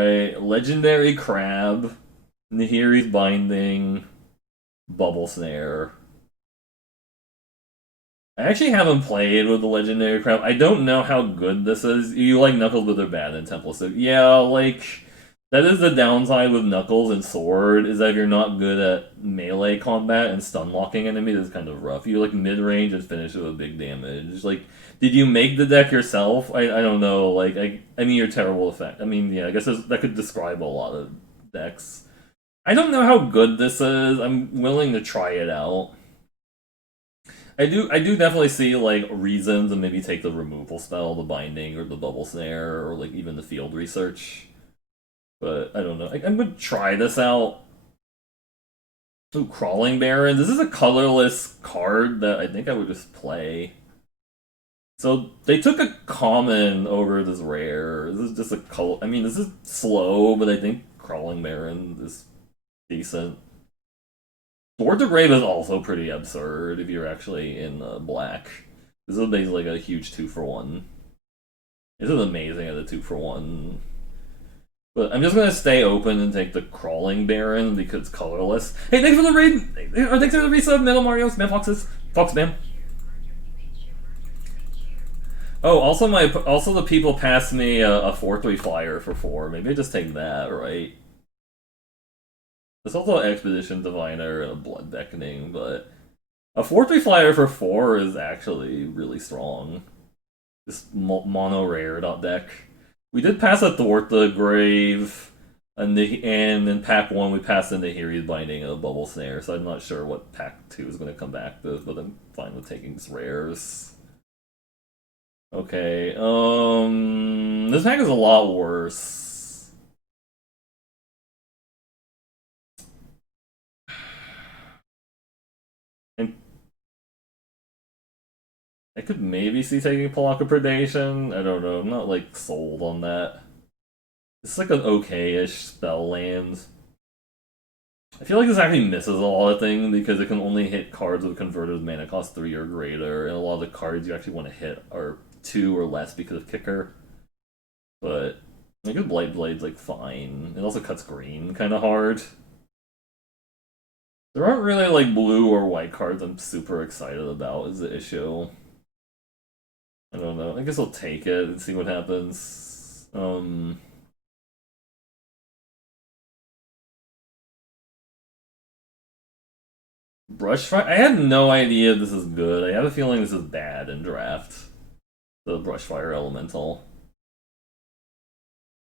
Right, Legendary Crab, Nahiri's Binding, Bubble Snare. I actually haven't played with the Legendary Crab. I don't know how good this is. You like Knuckles, but they're bad in Temple Civ. Yeah, like that is the downside with Knuckles and Sword, is that if you're not good at melee combat and stun locking enemies, it's kind of rough. You like mid range and finish with big damage. Like, did you make the deck yourself? I don't know. Like I mean, you're terrible effect. I mean, yeah, I guess that could describe a lot of decks. I don't know how good this is. I'm willing to try it out. I do definitely see like reasons and maybe take the removal spell, the binding, or the bubble snare, or like even the field research. But I don't know. I'm gonna try this out. Ooh, Crawling Baron. This is a colorless card that I think I would just play. So they took a common over this rare. This is just a color. I mean, this is slow, but I think Crawling Baron is decent. Board the Grave is also pretty absurd if you're actually in black. This is basically like a huge 2-for-1. This is amazing at a 2-for-1. But I'm just gonna stay open and take the Crawling Baron because it's colorless. Hey, thanks for the raid! Thanks for the resub, Metal Mario, Spam Foxes. Fox Spam. Oh, also the people passed me a 4-3 flyer for 4. Maybe I just take that, right? There's also Expedition Diviner and a Blood Beckoning, but a 4-3 flyer for 4 is actually really strong. This mono rare deck. We did pass a Thwart the Grave, and in pack 1 we passed in the Nahiri's Binding and a Bubble Snare, so I'm not sure what pack 2 is going to come back with, but I'm fine with taking rares. Okay, this pack is a lot worse. And I could maybe see taking Palaka Predation. I don't know. I'm not like sold on that. It's like an okay-ish spell land. I feel like this actually misses a lot of things because it can only hit cards with converted mana cost 3 or greater, and a lot of the cards you actually want to hit are 2 or less because of kicker. But I guess Blight Blade's like fine. It also cuts green kind of hard. There aren't really like blue or white cards I'm super excited about is the issue. I don't know. I guess I'll take it and see what happens. Brushfire. I had no idea this is good. I have a feeling this is bad in draft. The Brushfire Elemental.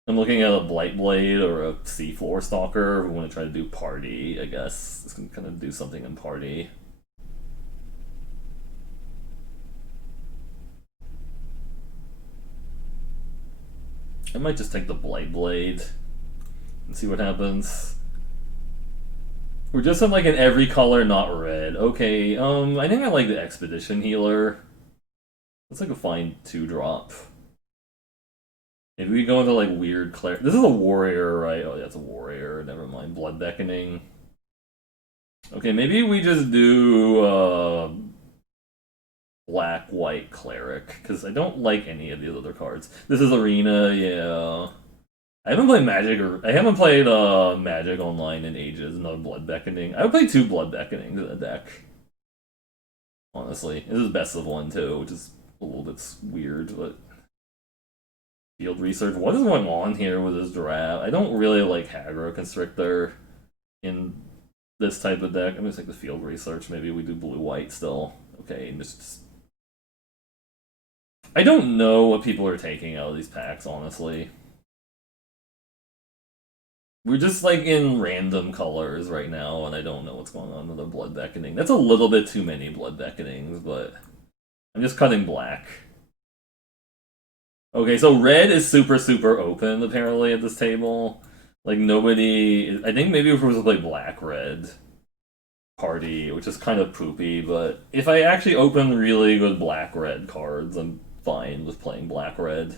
I'm looking at a Blightblade or a Seafloor Stalker. We want to try to do Party, I guess. This can kind of do something in Party. I might just take the Blightblade and see what happens. We're just in like in every color, not red. Okay, I think I like the Expedition Healer. That's like a fine 2-drop. Maybe we go into like weird This is a warrior, right? Oh, that's a warrior. Never mind. Blood Beckoning. Okay, maybe we just do black white cleric because I don't like any of these other cards. This is arena, yeah. I haven't played Magic I haven't played Magic online in ages. Another Blood Beckoning. I would play 2 Blood Beckonings in a deck. Honestly, this is best of 1 too, which is a little bit weird, but field research. What is going on here with this draft? I don't really like Aggro Constrictor in this type of deck. I'm gonna take the field research. Maybe we do blue white still. Okay, and just I don't know what people are taking out of these packs, honestly. We're just like in random colors right now, and I don't know what's going on with the Blood Beckoning. That's a little bit too many Blood Beckonings, but I'm just cutting black. Okay, so red is super open apparently at this table. Like nobody, I think maybe if we were to play black red party, which is kind of poopy, but if I actually open really good black red cards, I'm fine with playing black red.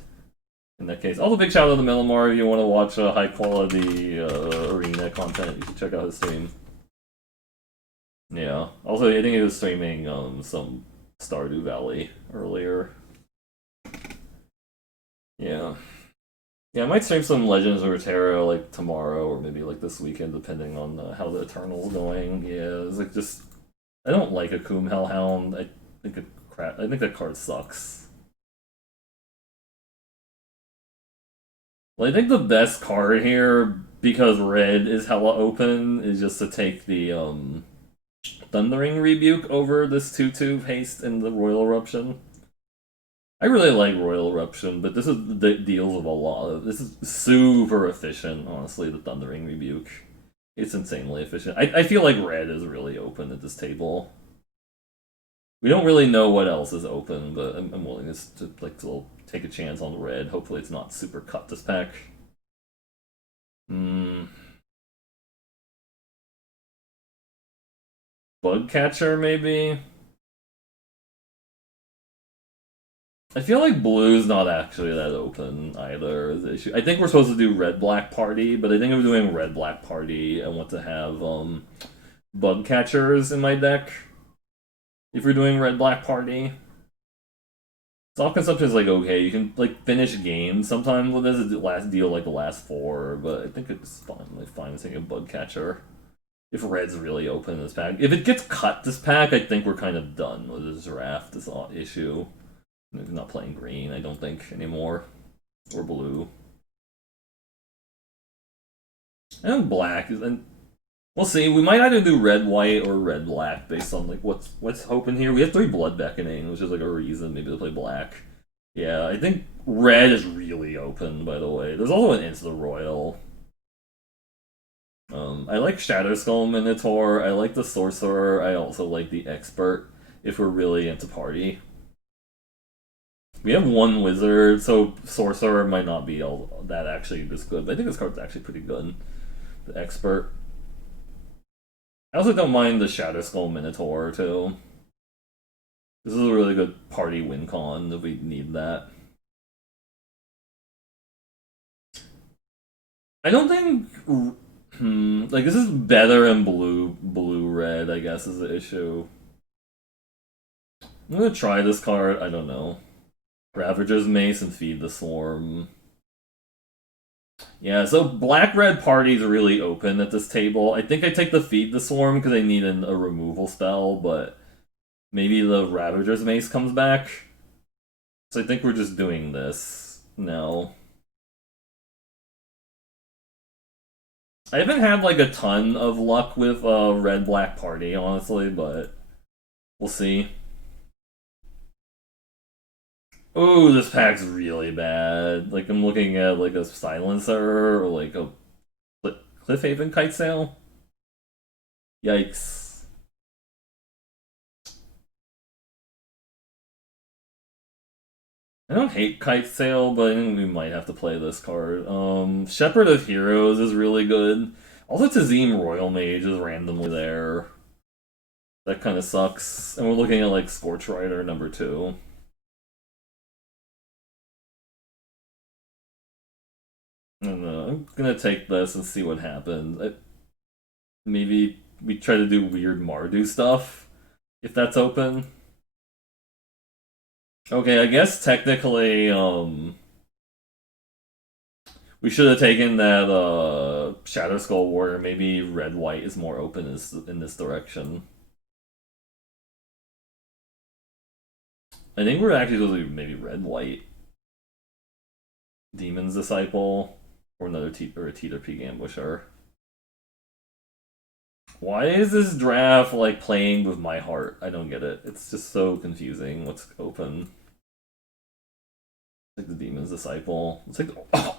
In that case, also big shout out to Melamar if you want to watch high quality arena content. You should check out his stream. Yeah. Also, I think he was streaming some Stardew Valley earlier. Yeah. Yeah, I might stream some Legends of Runeterra like tomorrow or maybe like this weekend, depending on how the Eternal's going. Yeah, it's like just I don't like a Coom Hellhound. I think it crap. I think that card sucks. Well, I think the best card here, because red is hella open, is just to take the Thundering Rebuke over this 2/2 haste and the Royal Eruption. I really like Royal Eruption, but this is the deals with a lot of. This is super efficient, honestly. The Thundering Rebuke, it's insanely efficient. I feel like red is really open at this table. We don't really know what else is open, but I'm willing to like to take a chance on red. Hopefully, it's not super cut this pack. Hmm. Bug catcher, maybe. I feel like blue's not actually that open either. Is the issue. I think we're supposed to do red black party, but I think if we're doing red black party, I want to have bug catchers in my deck. If we're doing red black party, soft consumption is like okay. You can like finish games sometimes with this last deal like the last four, but I think it's fine. Like fine taking a bug catcher. If red's really open in this pack, if it gets cut this pack, I think we're kind of done with this draft. This issue. Not playing green, I don't think anymore, or blue. And black is, and we'll see. We might either do red white or red black based on like what's open here. We have three blood beckoning, which is like a reason maybe to play black. Yeah, I think red is really open. By the way, there's also an Into the Royal. I like Shadow Skull Minotaur. I like the Sorcerer. I also like the Expert. If we're really into party. We have one wizard, so sorcerer might not be all that actually this good. But I think this card's actually pretty good. The expert. I also don't mind the Shadow Skull Minotaur too. This is a really good party win con if we need that. I don't think like this is better in blue red, I guess is the issue. I'm gonna try this card, I don't know. Ravager's Mace and Feed the Swarm. Yeah, so black red party's really open at this table. I think I take the Feed the Swarm because I need a removal spell, but maybe the Ravager's Mace comes back. So I think we're just doing this now. I haven't had like a ton of luck with red black party, honestly, but we'll see. Oh, this pack's really bad. Like I'm looking at like a silencer or like a Cliffhaven kite sail. Yikes. I don't hate Kite Sail, but I think we might have to play this card. Shepherd of Heroes is really good. Also, Tazim Royal Mage is randomly there. That kind of sucks. And we're looking at like Scorch Rider #2. And I'm gonna take this and see what happens. Maybe we try to do weird Mardu stuff if that's open. Okay, I guess technically, we should have taken that Shadow Skull Warrior. Maybe red white is more open in this direction. I think we're actually supposed to do maybe red white Demon's Disciple or another or a Teeter Peak Ambusher. Why is this draft like playing with my heart? I don't get it. It's just so confusing. What's open? Like the Demon's Disciple. It's like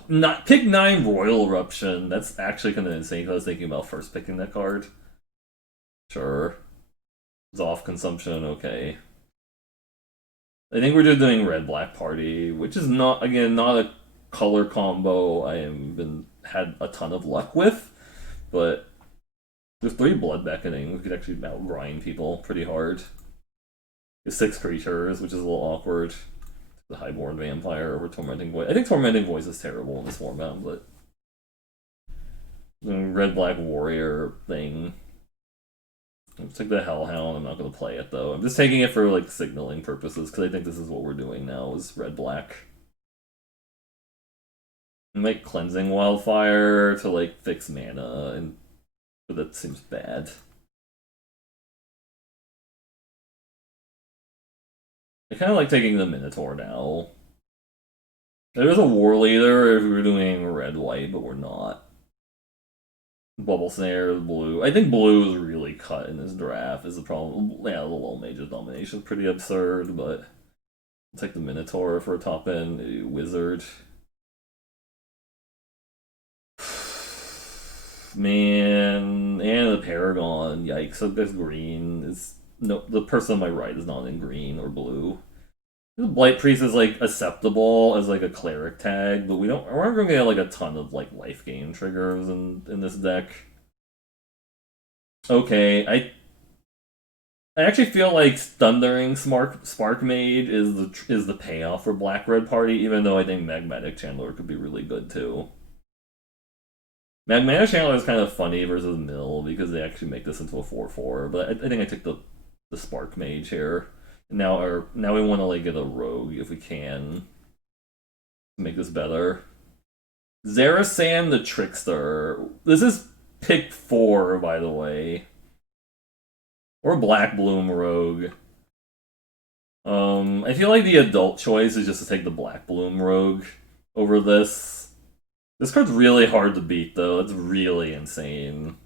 not pick 9 Royal Eruption. That's actually kind of insane. I was thinking about first picking that card. Sure. Zoff consumption. Okay. I think we're just doing red black party, which is not again not a color combo I have been had a ton of luck with, but there's 3 blood beckoning. We could actually out people pretty hard. There's 6 creatures, which is a little awkward. The Highborn Vampire over Tormenting Voice. I think Tormenting Voice is terrible in this format, but the red black warrior thing. Let's take the Hellhound. I'm not going to play it though. I'm just taking it for like signaling purposes because I think this is what we're doing now is red black. Make cleansing wildfire to like fix mana, and but that seems bad. I kind of like taking the Minotaur now. There's a war leader if we were doing red white, but we're not. Bubble snare, blue. I think blue is really cut in this draft. Is the problem? Yeah, the low mage's domination is pretty absurd, but I'll take the Minotaur for a top end wizard. Man, and the Paragon. Yikes! So that's green. Is no, the person on my right is not in green or blue. The Blight Priest is like acceptable as like a cleric tag, but we're not gonna get like a ton of like life gain triggers in this deck. Okay, I actually feel like Thundering Spark Mage is the payoff for Black Red Party, even though I think Magmatic Chandler could be really good too. Magmatic Chandler is kind of funny versus Mill because they actually make this into a 4/4, but I think I took the Spark Mage here. Now we want to like get a rogue if we can make this better. Zarasan the Trickster. This is pick 4, by the way. Or Black Bloom Rogue. I feel like the adult choice is just to take the Black Bloom Rogue over this. This card's really hard to beat, though. It's really insane.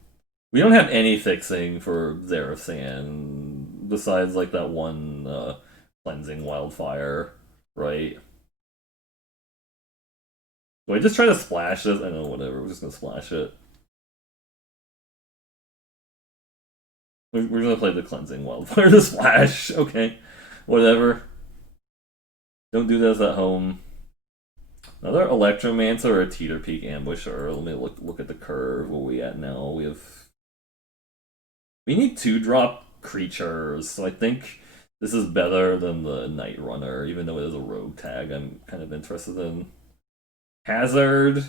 We don't have any fixing for Zarasan besides like that one cleansing wildfire, right? Do I just try to splash this? I know, whatever. We're just gonna splash it. We're gonna play the cleansing wildfire to splash. Okay, whatever. Don't do this at home. Another Electromancer or a Teeter Peak Ambusher. Let me look at the curve. Where we at now? We need 2-drop creatures, so I think this is better than the Night Runner, even though it is a rogue tag. I'm kind of interested in Hazard,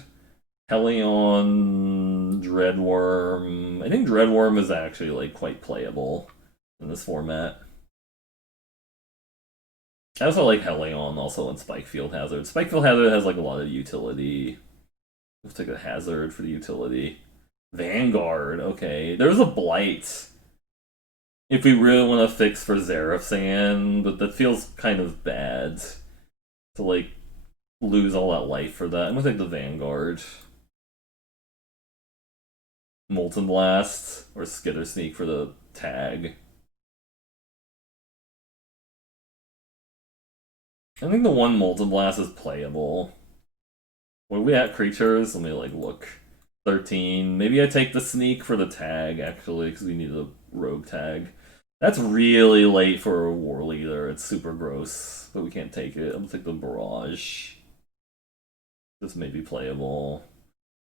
Helion, Dreadworm. I think Dreadworm is actually like quite playable in this format. I also like Helion also in Spikefield Hazard. Spikefield Hazard has like a lot of utility. Let's take a Hazard for the utility. Vanguard, okay. There's a Blight. If we really want to fix for Zarasan, but that feels kind of bad to like lose all that life for that. I'm gonna take the Vanguard. Molten Blast or Skitter Sneak for the tag. I think the one Molten Blast is playable. What are we at creatures? Let me like look. 13. Maybe I take the sneak for the tag actually, because we need a rogue tag. That's really late for a war leader. It's super gross, but we can't take it. I'm gonna take the barrage. This may be playable.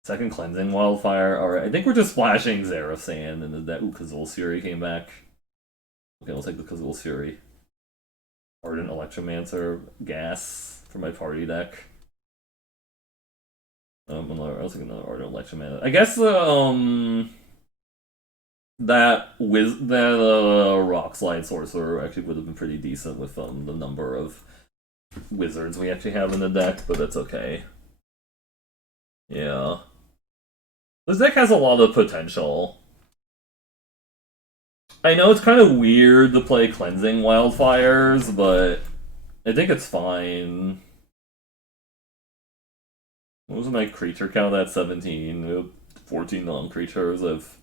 Second cleansing wildfire. Alright, I think we're just splashing Zarasan and that Kazul's Fury came back. Okay, we'll take the Kazul's Fury. Ardent Electromancer, gas for my party deck. I was thinking another Ardent Electromancer. I guess that Rock Slide Sorcerer actually would have been pretty decent with the number of wizards we actually have in the deck, but that's okay. Yeah. This deck has a lot of potential. I know it's kind of weird to play Cleansing Wildfires, but I think it's fine. What was my creature count at 17? 14 non-creatures. I've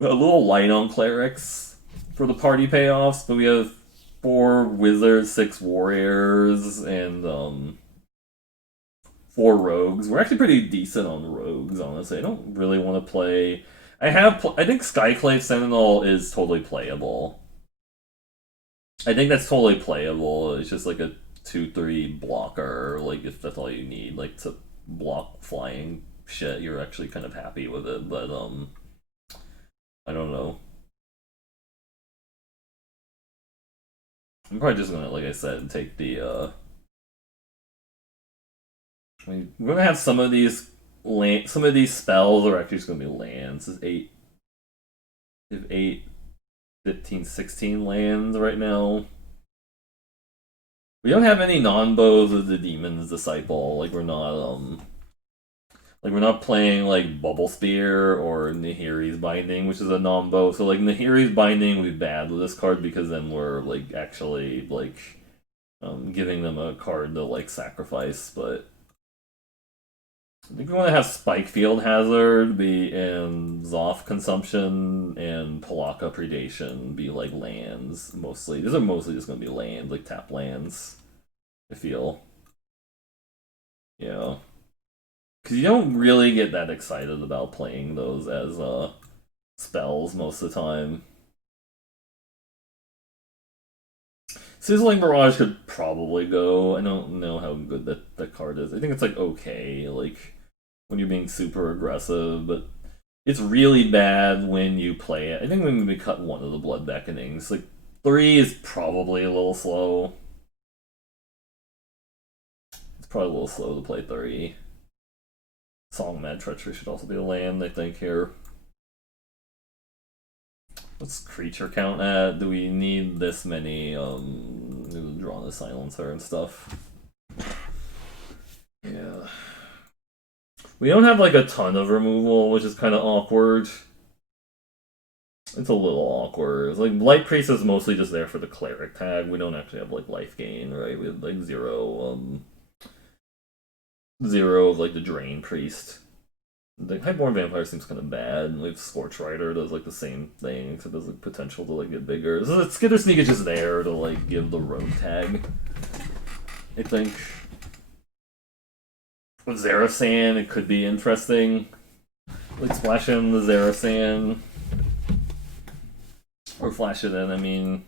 a little light on clerics for the party payoffs, but we have 4 wizards, 6 warriors, and 4 rogues. We're actually pretty decent on rogues, honestly. I don't really want to play. I think Skyclave Sentinel is totally playable. I think that's totally playable. It's just like a 2/3 blocker. Like if that's all you need, like to block flying shit, you're actually kind of happy with it. But I don't know. I'm probably just gonna, like I said, take the. We're gonna have some of these some of these spells are actually just gonna be lands. This is 8. We have 8, 15, 16 lands right now. We don't have any non-bows of the Demon's Disciple. Like we're not playing like Bubble Spear or Nahiri's Binding, which is a non-bow. So like Nahiri's Binding would be bad with this card because then we're like actually like giving them a card to like sacrifice. But I think we want to have Spike Field Hazard be in Zoth Consumption and Palaka Predation be like lands mostly. These are mostly just gonna be lands, like tap lands. I feel. Yeah. Because you don't really get that excited about playing those as spells most of the time. Sizzling Barrage could probably go. I don't know how good that card is. I think it's like okay, like when you're being super aggressive, but it's really bad when you play it. I think when we cut one of the Blood Beckonings, like 3 is probably a little slow. It's probably a little slow to play 3. Song Mad Treachery should also be a land, I think, here. What's creature count at? Do we need this many, draw the silencer and stuff? Yeah. We don't have, like, a ton of removal, which is kind of awkward. It's a little awkward. It's like, Light Priest is mostly just there for the cleric tag. We don't actually have, like, life gain, right? We have, like, zero of, like, the Drain Priest. The Highborn Vampire seems kind of bad. Like Scorch Rider does like the same thing, except there's like potential to like get bigger. So Skitter Sneak is just there to like give the rogue tag. I think. With Zerasan, it could be interesting. Like splash in the Zerasan. Or flash it in, I mean.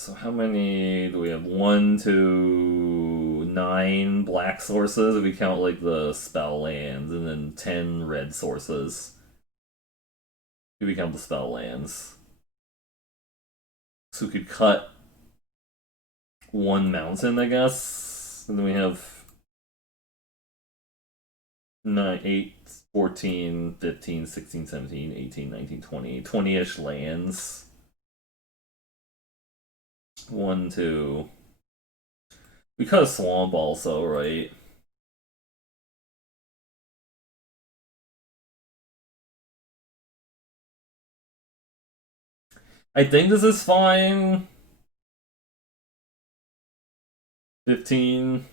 So how many do we have? 1 to 9 black sources if we count like the spell lands, and then 10 red sources if we count the spell lands. So we could cut one mountain, I guess. And then we have 9, 8, 14, 15, 16, 17, 18, 19, 20, 20-ish lands. 1, 2. We cut a swamp also, right? I think this is fine. 15.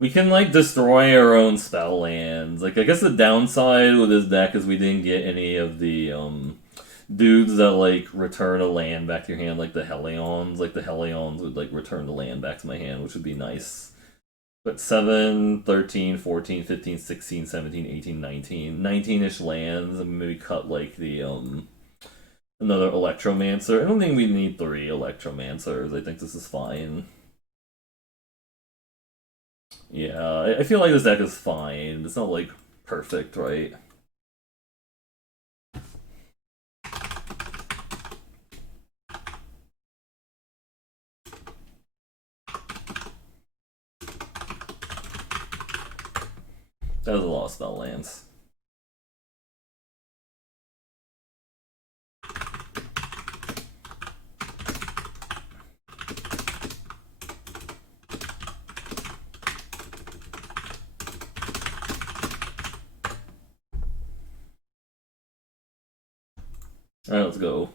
We can like destroy our own spell lands. Like I guess the downside with this deck is we didn't get any of the dudes that like return a land back to your hand, like the Helions. Like the Helions would like return the land back to my hand, which would be nice. But 7, 13, 14, 15, 16, 17, 18, 19. 19-ish lands, and maybe cut like the another Electromancer. I don't think we need 3 Electromancers. I think this is fine. Yeah, I feel like this deck is fine. It's not like perfect, right? That was a lot of spell lands. Alright, let's go.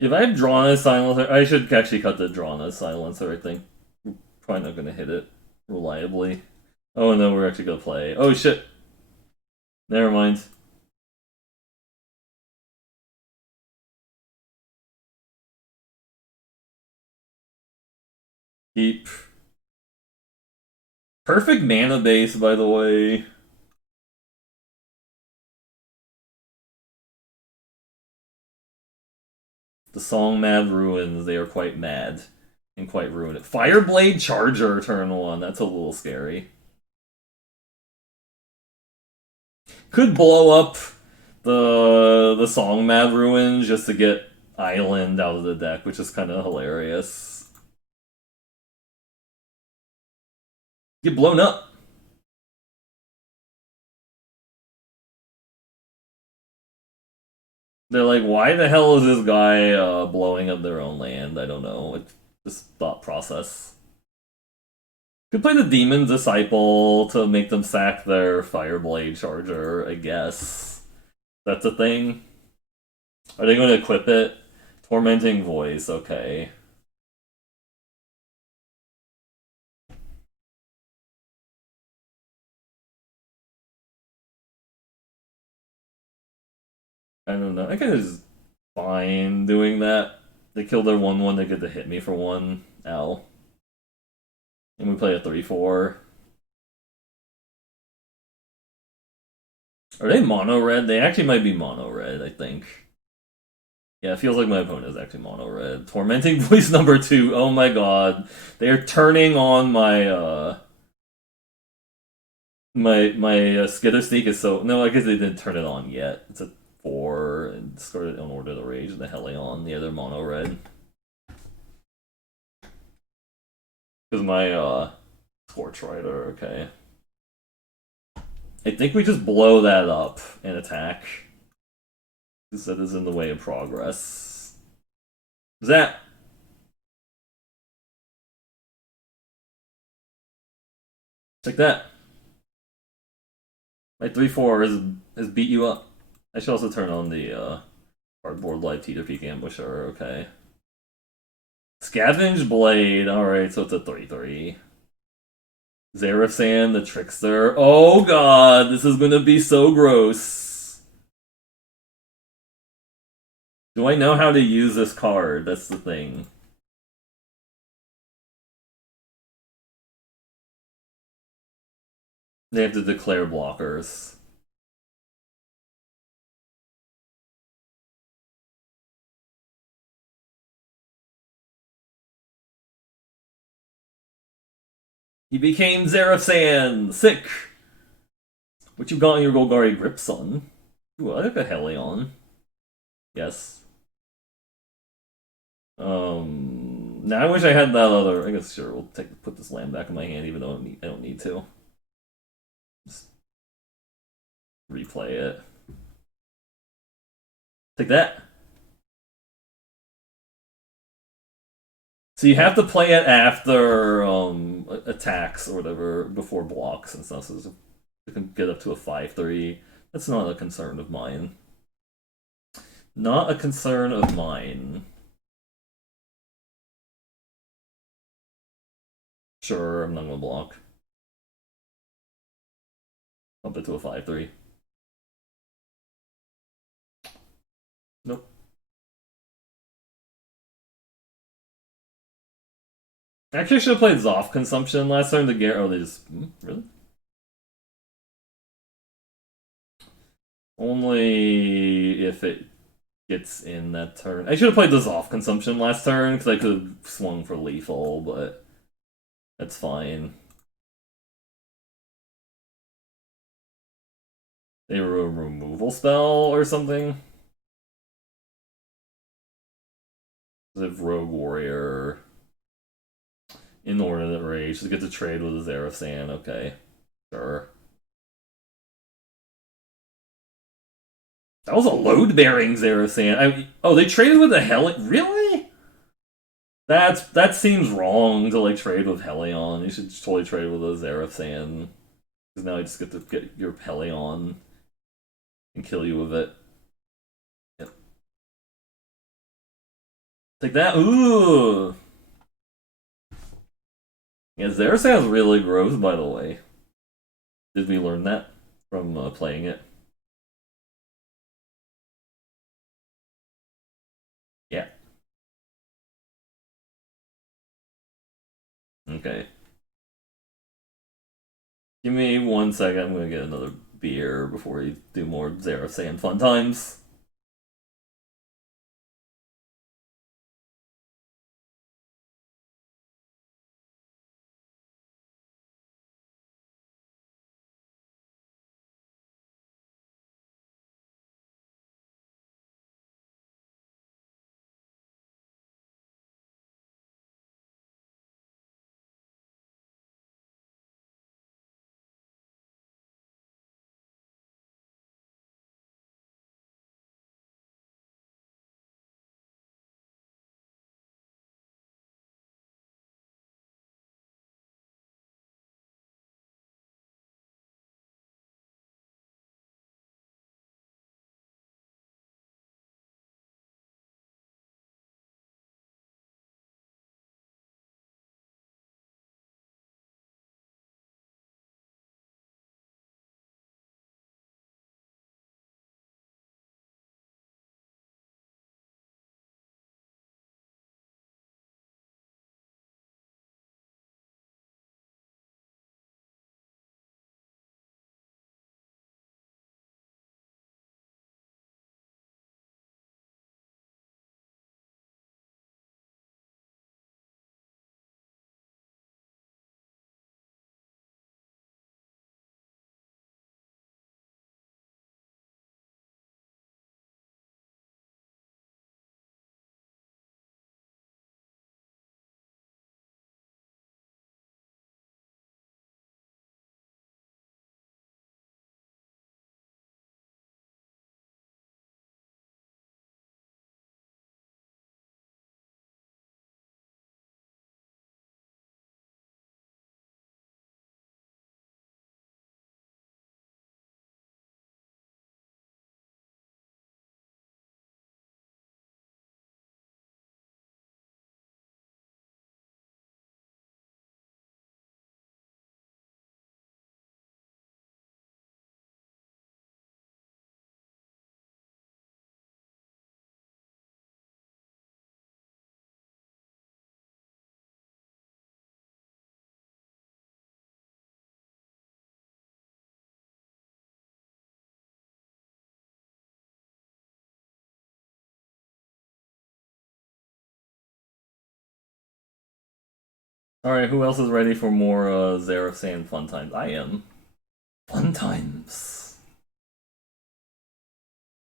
If I have drawn a silencer, I should actually cut the drawn a silencer, I think. Probably not gonna hit it reliably. Oh no, we're actually gonna play. Oh shit. Never mind. Keep. Perfect mana base, by the way. The song Mad Ruins, they are quite mad and quite ruined. Fireblade Charger turn 1, that's a little scary. Could blow up the Song Mad Ruins just to get Island out of the deck, which is kind of hilarious. Get blown up. They're like, why the hell is this guy blowing up their own land? I don't know. It's just thought process. Could play the Demon Disciple to make them sack their Fireblade Charger, I guess. That's a thing. Are they going to equip it? Tormenting Voice, okay. I don't know. I guess it's fine doing that. They kill their 1/1, they get to hit me for 1. Ow. And we play a 3/4. Are they mono red? They actually might be mono red, I think. Yeah, it feels like my opponent is actually mono red. Tormenting Voice number 2. Oh my god. They are turning on my Skitter Sneak is so no, I guess they didn't turn it on yet. It's a 4 and started on Order to Rage and the Helion. Yeah, they're mono red. Because my Scorch Rider, okay. I think we just blow that up and attack. Because that is in the way of progress. Zap! Take that. My 3/4 has beat you up. I should also turn on the Cardboard Light Teeter Peak Ambusher, okay. Scavenge Blade, alright, so it's a 3/3. Zarafsan, the Trickster. Oh god, this is gonna be so gross. Do I know how to use this card? That's the thing. They have to declare blockers. He became Zarafsan! Sick! What you got in your Golgari Gripson? Ooh, I like a Helion. Yes. Now I wish I had that other. I guess sure we'll put this land back in my hand, even though I don't need to. Just replay it. Take that. So you have to play it after attacks or whatever before blocks and stuff. So you can get up to a 5/3. That's not a concern of mine. Not a concern of mine. Sure, I'm not gonna block. Up it to a 5/3. Nope. Actually, I should have played Zoff Consumption last turn to get. Oh, they just. Really? Only if it gets in that turn. I should have played the Zoff Consumption last turn because I could have swung for lethal, but that's fine. They were a removal spell or something. If Rogue Warrior in order that rage to get to trade with a Zarafsan, okay. Sure. That was a load-bearing Zarafsan. Oh, they traded with a Helion? Really? That seems wrong to like trade with Helion. You should totally trade with a Zarafsan. Because now I just get to get your Helion and kill you with it. Yep. Take that. Ooh! Yeah, Zarafsan's really gross, by the way. Did we learn that from playing it? Yeah. Okay. Give me 1 second. I'm gonna get another beer before we do more Zarafsan fun times. Alright, who else is ready for more Zareth Sand fun times? I am. Fun times.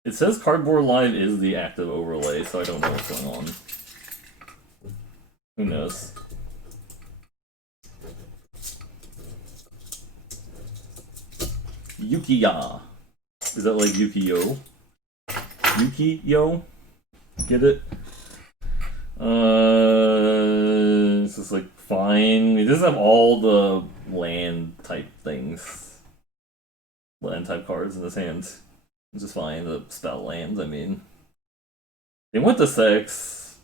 It says Cardboard Live is the active overlay, so I don't know what's going on. Who knows? Yukiya. Is that like Yuki-Yo? Yuki-Yo? Get it? It's just like fine. It doesn't have all the land type things. Land type cards in his hand. Which is fine. The spell lands, I mean. They went to 6.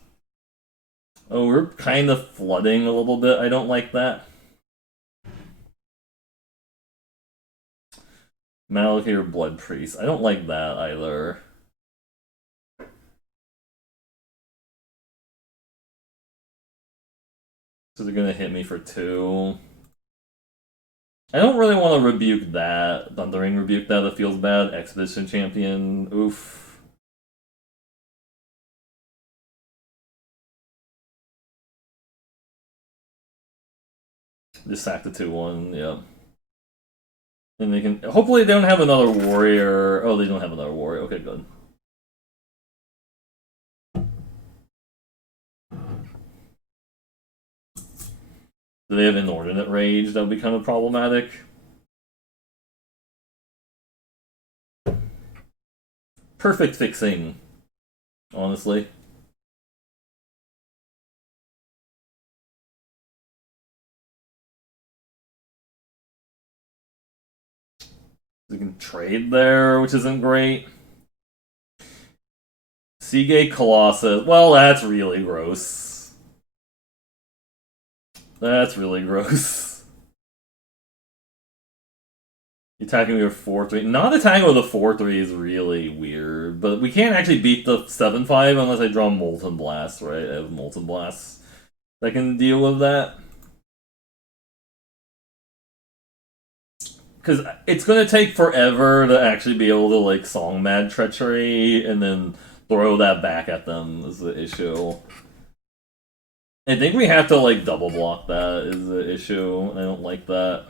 Oh, we're kind of flooding a little bit. I don't like that. Malachir Blood Priest. I don't like that either. So they're gonna hit me for 2. I don't really want to rebuke that. Thundering rebuke that. That feels bad. Expedition Champion. Oof. Just sack the 2-1. Yep. And they can. Hopefully, they don't have another warrior. Oh, they don't have another warrior. Okay, good. Do they have Inordinate Rage? That would be kind of problematic. Perfect fixing, honestly. We can trade there, which isn't great. Seagate Colossus. Well, that's really gross. That's really gross. Attacking me with 4-3. Not attacking with a 4-3 is really weird, but we can't actually beat the 7-5 unless I draw Molten Blast, right? I have Molten Blast that can deal with that. Because it's going to take forever to actually be able to, like, Song Mad Treachery and then throw that back at them is the issue. I think we have to, like, double block that is the issue. I don't like that.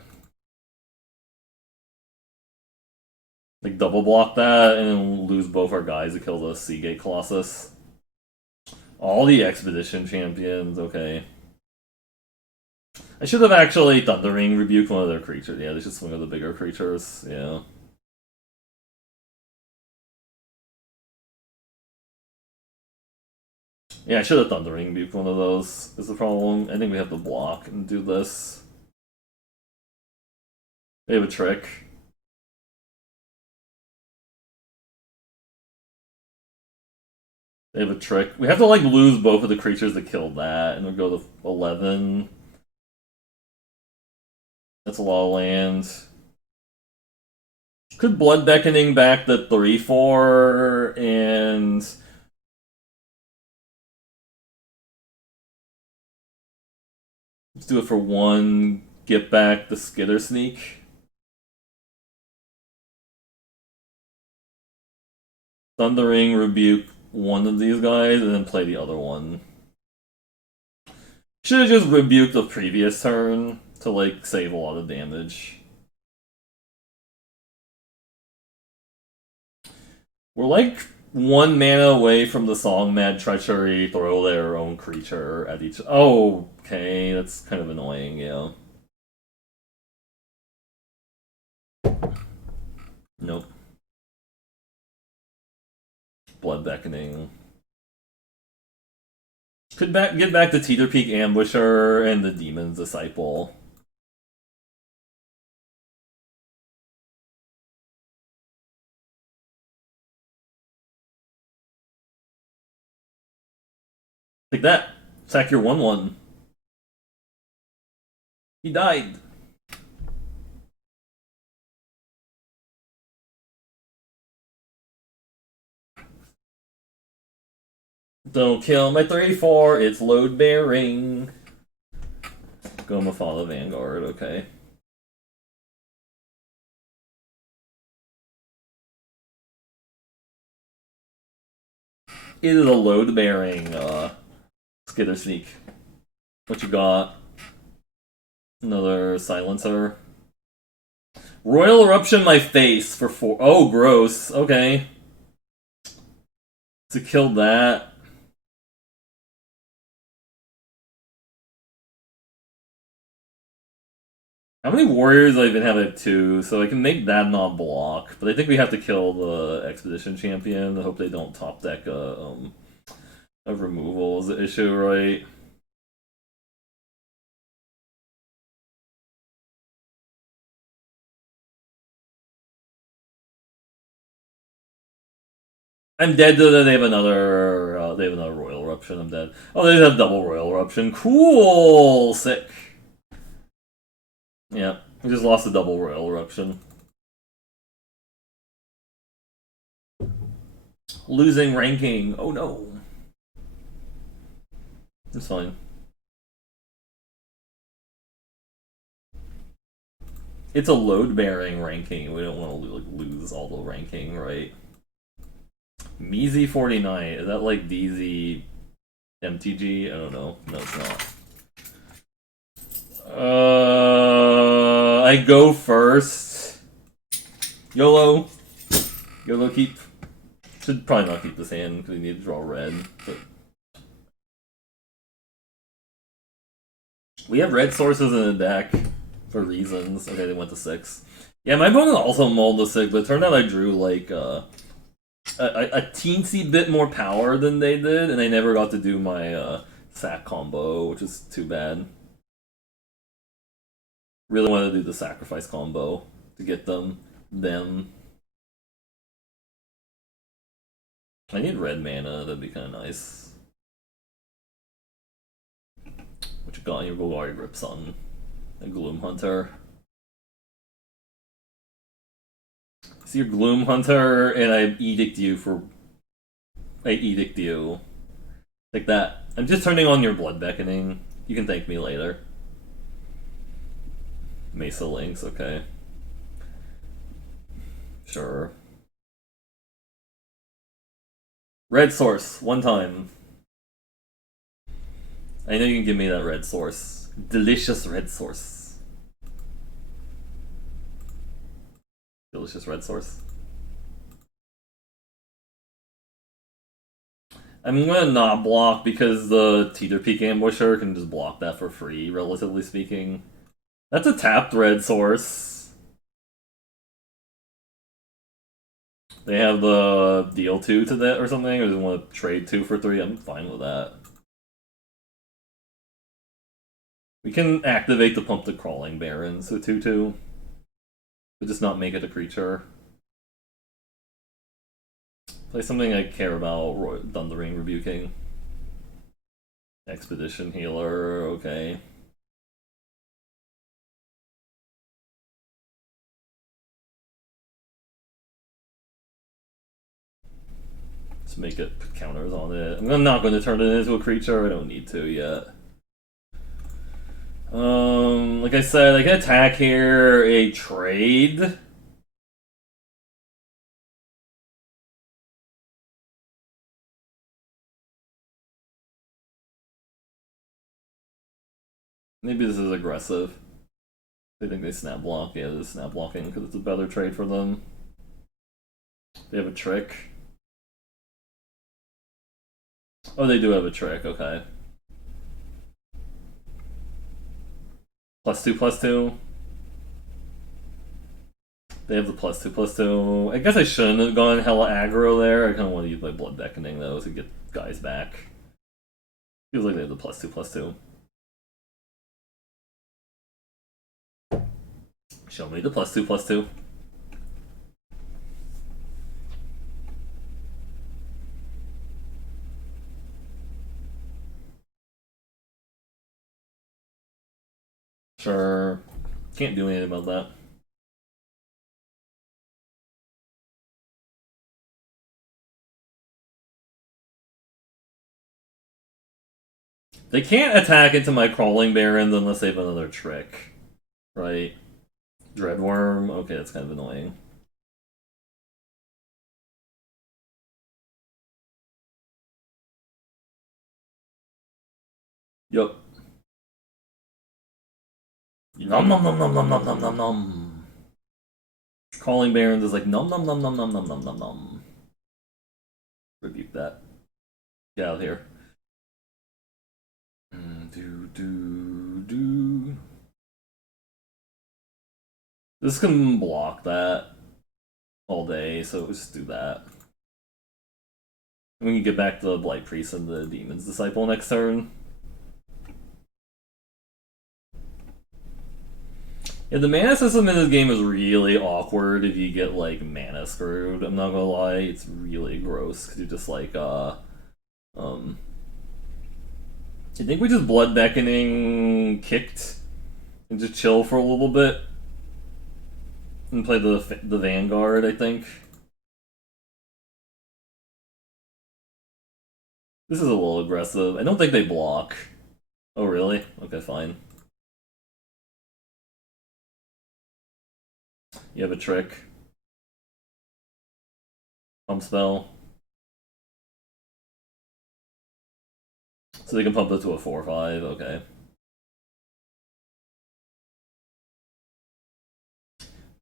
Like, double block that and then lose both our guys to kill the Seagate Colossus. All the Expedition Champions, okay. I should have actually Thundering rebuked one of their creatures. Yeah, they should swing with the bigger creatures. Yeah. Yeah, I should have Thundering rebuked one of those. Is the problem? I think we have to block and do this. They have a trick. They have a trick. We have to, like, lose both of the creatures to kill that, and we'll go to 11. That's a lot of land. Could Blood Beckoning back the 3-4 and... Let's do it for 1. Get back the Skitter Sneak. Thundering rebuke one of these guys and then play the other one. Should have just rebuked the previous turn to, like, save a lot of damage. We're like 1 mana away from the Song Mad Treachery, throw their own creature at each. Oh, okay, that's kind of annoying, yeah. Nope. Blood Beckoning. Could get back the Teeter Peak Ambusher and the Demon's Disciple. Take that. Sack your 1-1. He died. Don't kill my 3-4, it's load bearing. Gomafala Vanguard, okay. It is a load bearing Skitter Sneak. What you got? Another silencer. Royal Eruption my face for 4. Oh, gross. Okay. To kill that. How many warriors do I even have at 2? So I can make that not block. But I think we have to kill the Expedition Champion. I hope they don't top deck a removal as an issue, right? I'm dead to that. They have another Royal Eruption. I'm dead. Oh, they have double Royal Eruption. Cool! Sick. Yeah, we just lost a double Royal Eruption. Losing ranking. Oh no. It's fine. It's a load-bearing ranking. We don't want to like lose all the ranking, right? Measy 49. Is that like DZ MTG? I don't know. No, it's not. I go first. YOLO. YOLO keep. Should probably not keep this hand because we need to draw red. But we have red sources in the deck for reasons. Okay, they went to 6. Yeah, my opponent also mulled to 6, but it turned out I drew like a teensy bit more power than they did, and I never got to do my sack combo, which is too bad. Really wanted to do the sacrifice combo to get them. I need red mana, that'd be kind of nice. What you got in your Golgari Gripson? A Gloom Hunter. See your Gloom Hunter, and I edict you for. I edict you. Like that. I'm just turning on your Blood Beckoning. You can thank me later. Mesa Links, okay. Sure. Red source, one time. I know you can give me that red source. Delicious red source. Delicious red source. I'm gonna not block because the Teeter Peak Ambusher can just block that for free, relatively speaking. That's a tapped red source. They have the deal 2 to that or something, or they want to trade 2 for 3. I'm fine with that. We can activate the Pump the Crawling Barons with 2/2, but just not make it a creature. Play something I care about, Thundering Rebuking. Expedition Healer, okay. Let's make it put counters on it. I'm not going to turn it into a creature, I don't need to yet. Like I said, I can attack here, a trade. Maybe this is aggressive. They think they snap block. Yeah, they're snap blocking because it's a better trade for them. They have a trick. Oh, they do have a trick, okay. +2/+2. They have the +2/+2. I guess I shouldn't have gone hella aggro there. I kind of want to use my Blood Beckoning though to get guys back. Feels like they have the +2/+2. Show me the +2/+2. Sure. Can't do anything about that. They can't attack into my Crawling Barons unless they have another trick. Right? Dreadworm? Okay, that's kind of annoying. Yup. Nom nom nom nom nom nom nom nom nom. Calling Barons is like nom nom nom nom nom nom nom nom nom. Rebuke that. Get out of here. Do do do. This can block that all day, so just do that. And we can get back to the Blight Priest and the Demon's Disciple next turn. Yeah, the mana system in this game is really awkward if you get like mana screwed. I'm not gonna lie, it's really gross because you just like I think we just Blood Beckoning kicked and just chill for a little bit and play the Vanguard. I think this is a little aggressive. I don't think they block. Oh really? Okay, fine. You have a trick. Pump spell. So they can pump it to a 4/5, okay.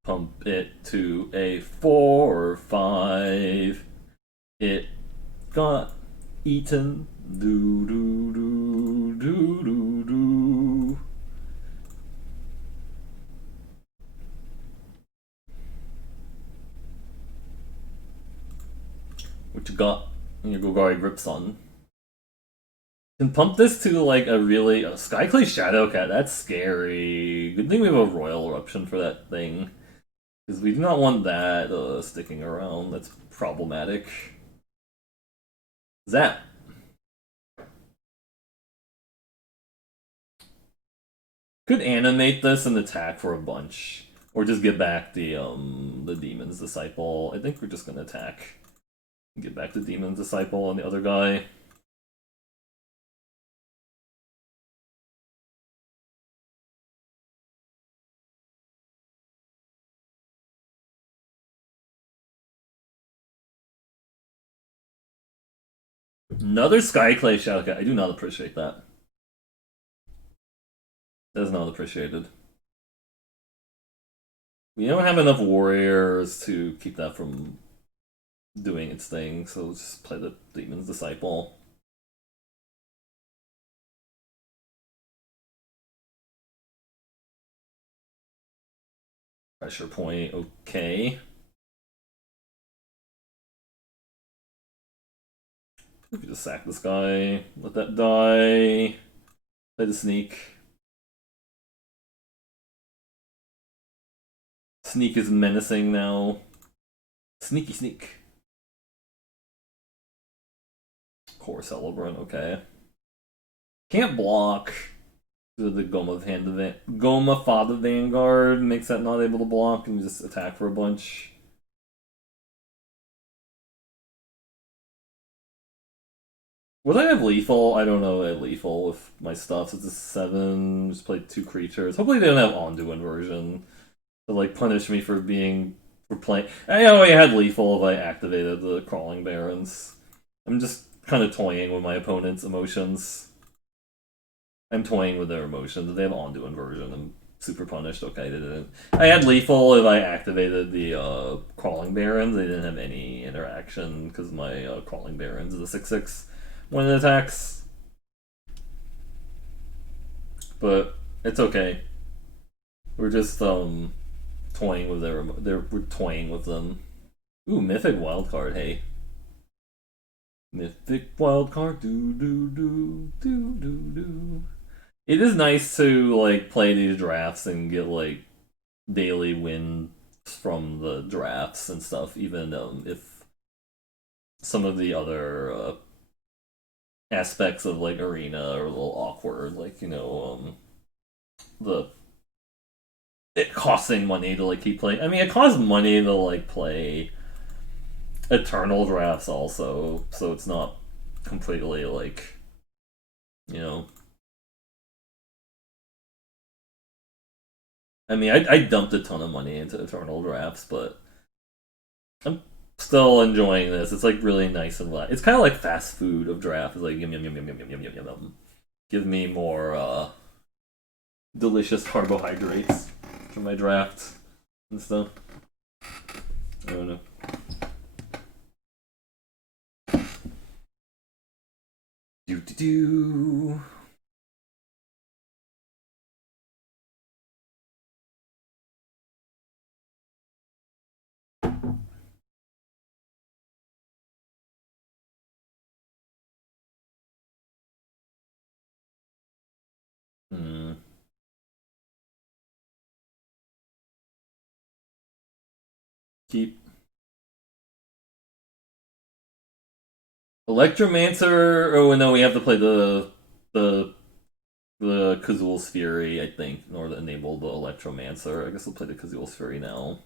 Pump it to a 4/5. It got eaten. Do do do do do do. What you got in your Golgari Gripson? Can pump this to like a really Skyclay Shadowcat. That's scary. Good thing we have a Royal Eruption for that thing, because we do not want that sticking around. That's problematic. Zap. Could animate this and attack for a bunch, or just get back the Demon's Disciple. I think we're just gonna attack. Get back the Demon's Disciple and the other guy. Another Skyclay Shadowcat. I do not appreciate that. That is not appreciated. We don't have enough warriors to keep that from doing its thing, so let's just play the Demon's Disciple. Pressure point, okay. We could just sack this guy, let that die, play the sneak. Sneak is menacing now. Sneaky sneak. Core Celebrant, okay. Can't block. The Goma Father Vanguard makes that not able to block and just attack for a bunch. Would I have lethal? I don't know. I have lethal with my stuff. It's a 7. Just play 2 creatures. Hopefully they don't have Ondu inversion to like punish me for playing. I know I had lethal if I activated the Crawling Barons. I'm just kind of toying with my opponent's emotions. I'm toying with their emotions. If they have Ondu inversion, I'm super punished. Okay, they didn't. I had lethal if I activated the Crawling Barons. They didn't have any interaction because my Crawling Barons is a 6/6 when it attacks. But it's okay. We're just toying with we're toying with them. Ooh, Mythic Wildcard, hey. Mythic Wildcard, do do do do do do. It is nice to like play these drafts and get like daily wins from the drafts and stuff, even if some of the other aspects of like arena are a little awkward, like the it costing money to like keep playing. I mean, it costs money to like play eternal drafts also, so it's not completely like I mean, I dumped a ton of money into eternal drafts, but I'm still enjoying this. It's like really nice and light. It's kind of like fast food of draft. It's like yum yum yum yum yum yum yum yum yum. Give me more delicious carbohydrates for my draft and stuff. I don't know. Do do do. Hmm. Keep Electromancer. Oh no, we have to play the Kazul's Fury, I think, in order to enable the Electromancer. I guess we'll play the Kazul's Fury now.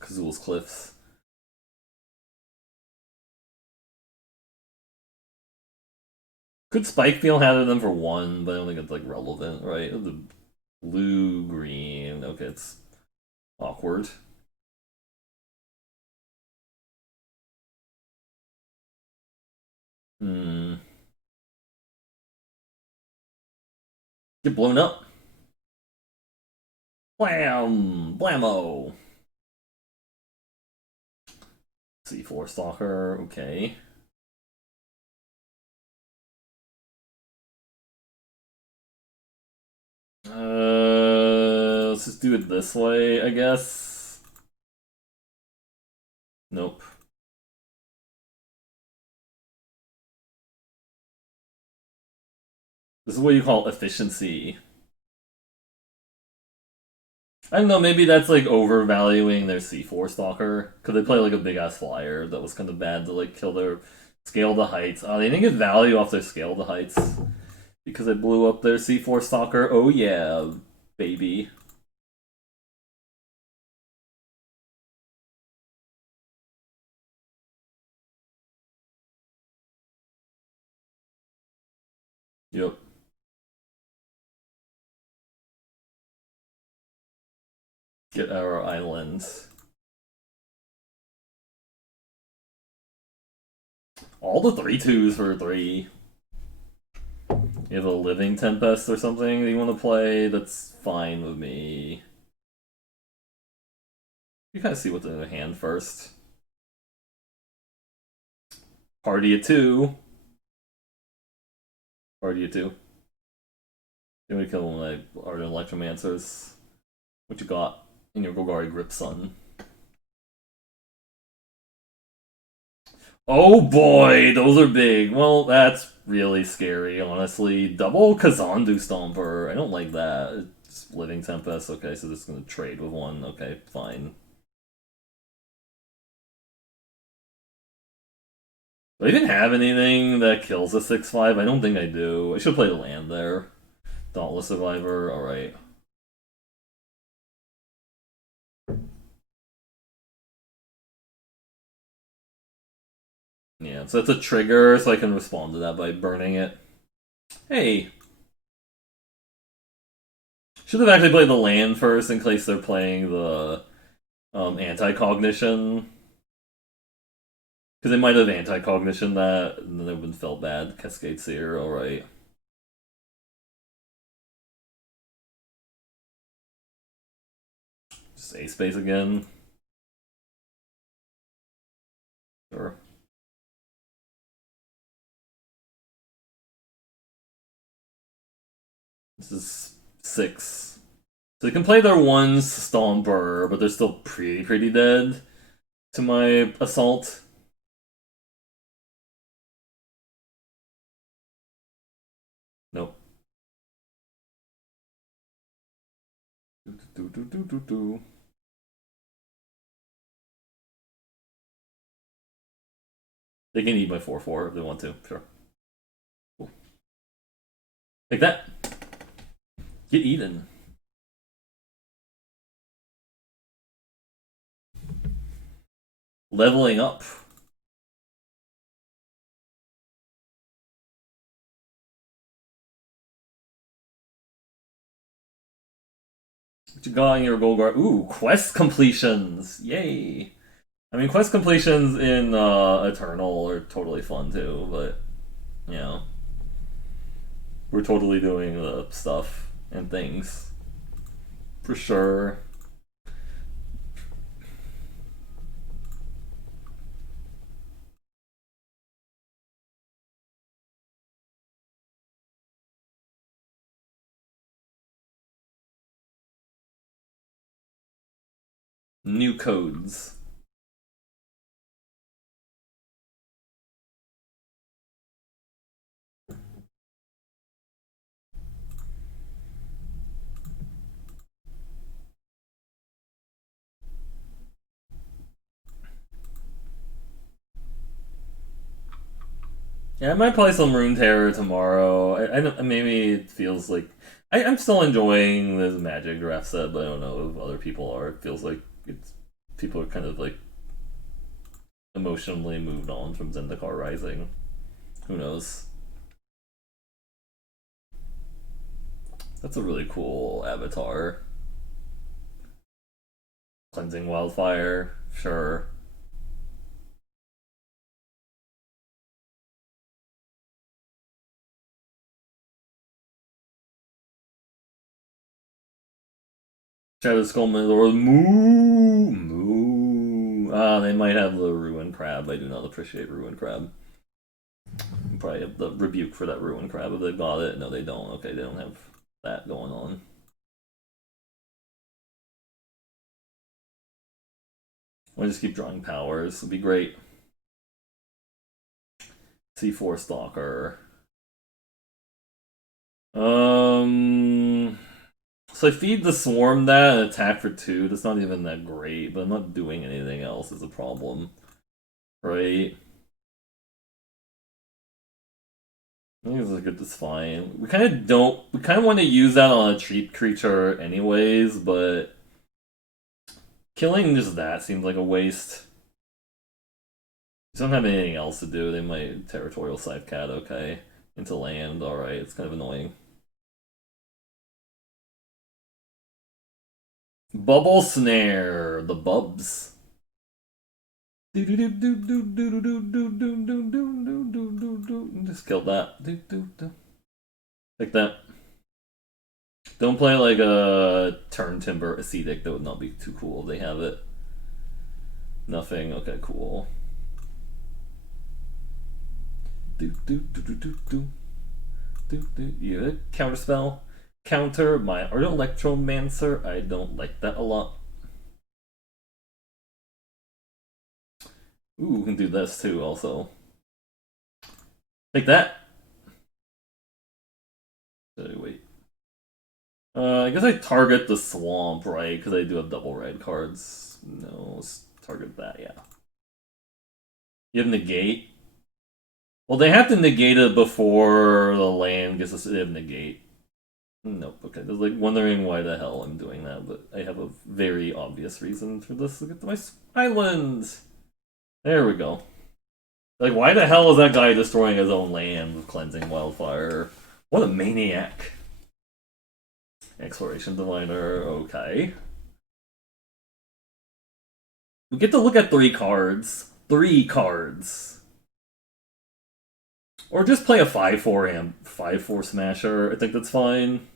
Kazul's Cliffs. Could Spike Field have them for one, but I don't think it's like relevant, right? The blue green. Okay, it's awkward. Hmm. Get blown up. Blam! Blammo! C4 Stalker, okay. Let's just do it this way, I guess. Nope. This is what you call efficiency. I don't know, maybe that's like overvaluing their C4 Stalker. Because they play like a big ass flyer that was kind of bad to like kill their scale the heights. Oh, they didn't get value off their scale the heights. Because I blew up their C4 Stalker. Oh yeah, baby. Yep. Get our islands. All the 3/2s for 3. You have a Living Tempest or something that you want to play, that's fine with me. You kind of see what's in the hand first. Party of 2. Party of 2. Then we kill my Ardent Electromancers. What you got in your Golgari Grip Sun? Oh boy, those are big. Well, that's really scary, honestly. Double Kazandu Stomper. I don't like that. It's Living Tempest. Okay, so this is gonna trade with one. Okay, fine. Do I even have anything that kills a 6/5? I don't think I do. I should play the land there. Dauntless Survivor, alright. Yeah, so it's a trigger, so I can respond to that by burning it. Hey! Should have actually played the land first in case they're playing the anti-cognition. Because they might have anti-cognition that, and then it would have felt bad. Cascade Seer, alright. Just A-Space again. Sure. This is 6. So they can play their 1s Stomper, but they're still pretty dead to my Assault. Nope. They can eat my 4/4 if they want to, sure. Cool. Take that. Get eaten. Leveling up. What you got in your Golgar? Ooh, quest completions! Yay! I mean, quest completions in Eternal are totally fun too, but, you know. We're totally doing the stuff and things. For sure. New codes. Yeah, I might play some Rune Terror tomorrow. Maybe it feels like I'm still enjoying this Magic draft set, but I don't know if other people are. It feels like it's people are kind of like emotionally moved on from Zendikar Rising. Who knows? That's a really cool avatar. Cleansing Wildfire, sure. Shadow Skullman or Moo. Ah, they might have the Ruin Crab. I do not appreciate Ruin Crab. Probably have the rebuke for that Ruin Crab if they've got it. No, they don't. Okay, they don't have that going on. I'll just keep drawing powers. It'll be great. C4 Stalker. So I feed the Swarm that and attack for 2. That's not even that great, but I'm not doing anything else is a problem. Right? I think it's get this fine. We kind of don't. We kind of want to use that on a cheap creature, anyways. But killing just that seems like a waste. If they don't have anything else to do, they might territorial scythe cat. Okay, into land. All right, it's kind of annoying. Bubble snare, the bubs. Just killed that. Like that. Don't play like a Turn Timber Ascetic. That would not be too cool if they have it. Nothing. Okay, cool. You have a counterspell. Counter my Art Electromancer. I don't like that a lot. Ooh, we can do this too, also. Take that. Wait. I guess I target the swamp, right? Because I do have double red cards. No, let's target that, yeah. You have negate? Well, they have to negate it before the land gets us. They have negate. Nope, okay. I was like wondering why the hell I'm doing that, but I have a very obvious reason for this. Look at my islands! There we go. Like, why the hell is that guy destroying his own land with Cleansing Wildfire? What a maniac. Exploration Diviner, okay. We get to look at 3 cards. 3 cards. Or just play a 5-4 5-4 Smasher. I think that's fine.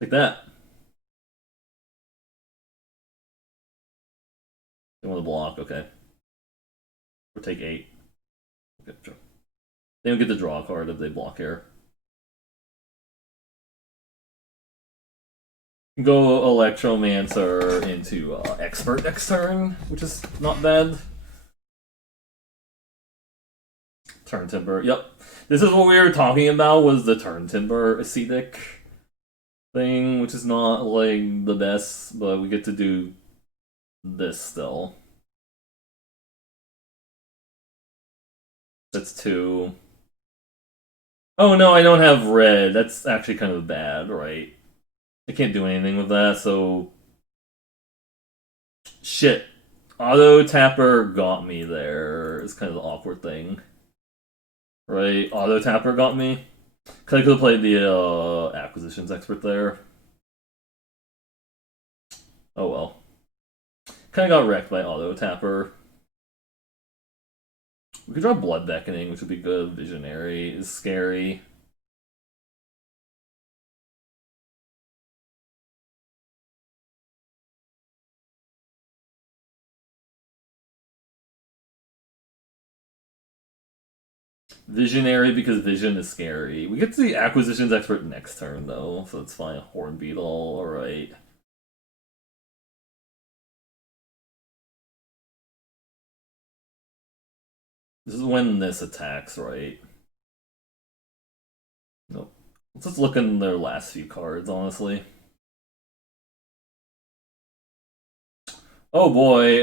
Like that. They want to block, okay. Or take 8. Okay, sure. They don't get to draw a card if they block here. Go Electromancer into Expert next turn, which is not bad. Turn Timber, yep. This is what we were talking about, was the Turn Timber Ascetic thing, which is not, like, the best, but we get to do this still. That's 2. Oh no, I don't have red. That's actually kind of bad, right? I can't do anything with that, so... Shit. Auto Tapper got me there. It's kind of the awkward thing. Right? Auto Tapper got me. Because I could have played the Acquisitions Expert there. Oh well. Kind of got wrecked by Auto Tapper. We could draw Blood Beckoning, which would be good. Visionary is scary. Visionary because vision is scary. We get to the acquisitions expert next turn though, so it's fine. Horn Beetle, alright. This is when this attacks, right? Nope. Let's just look in their last few cards, honestly. Oh boy,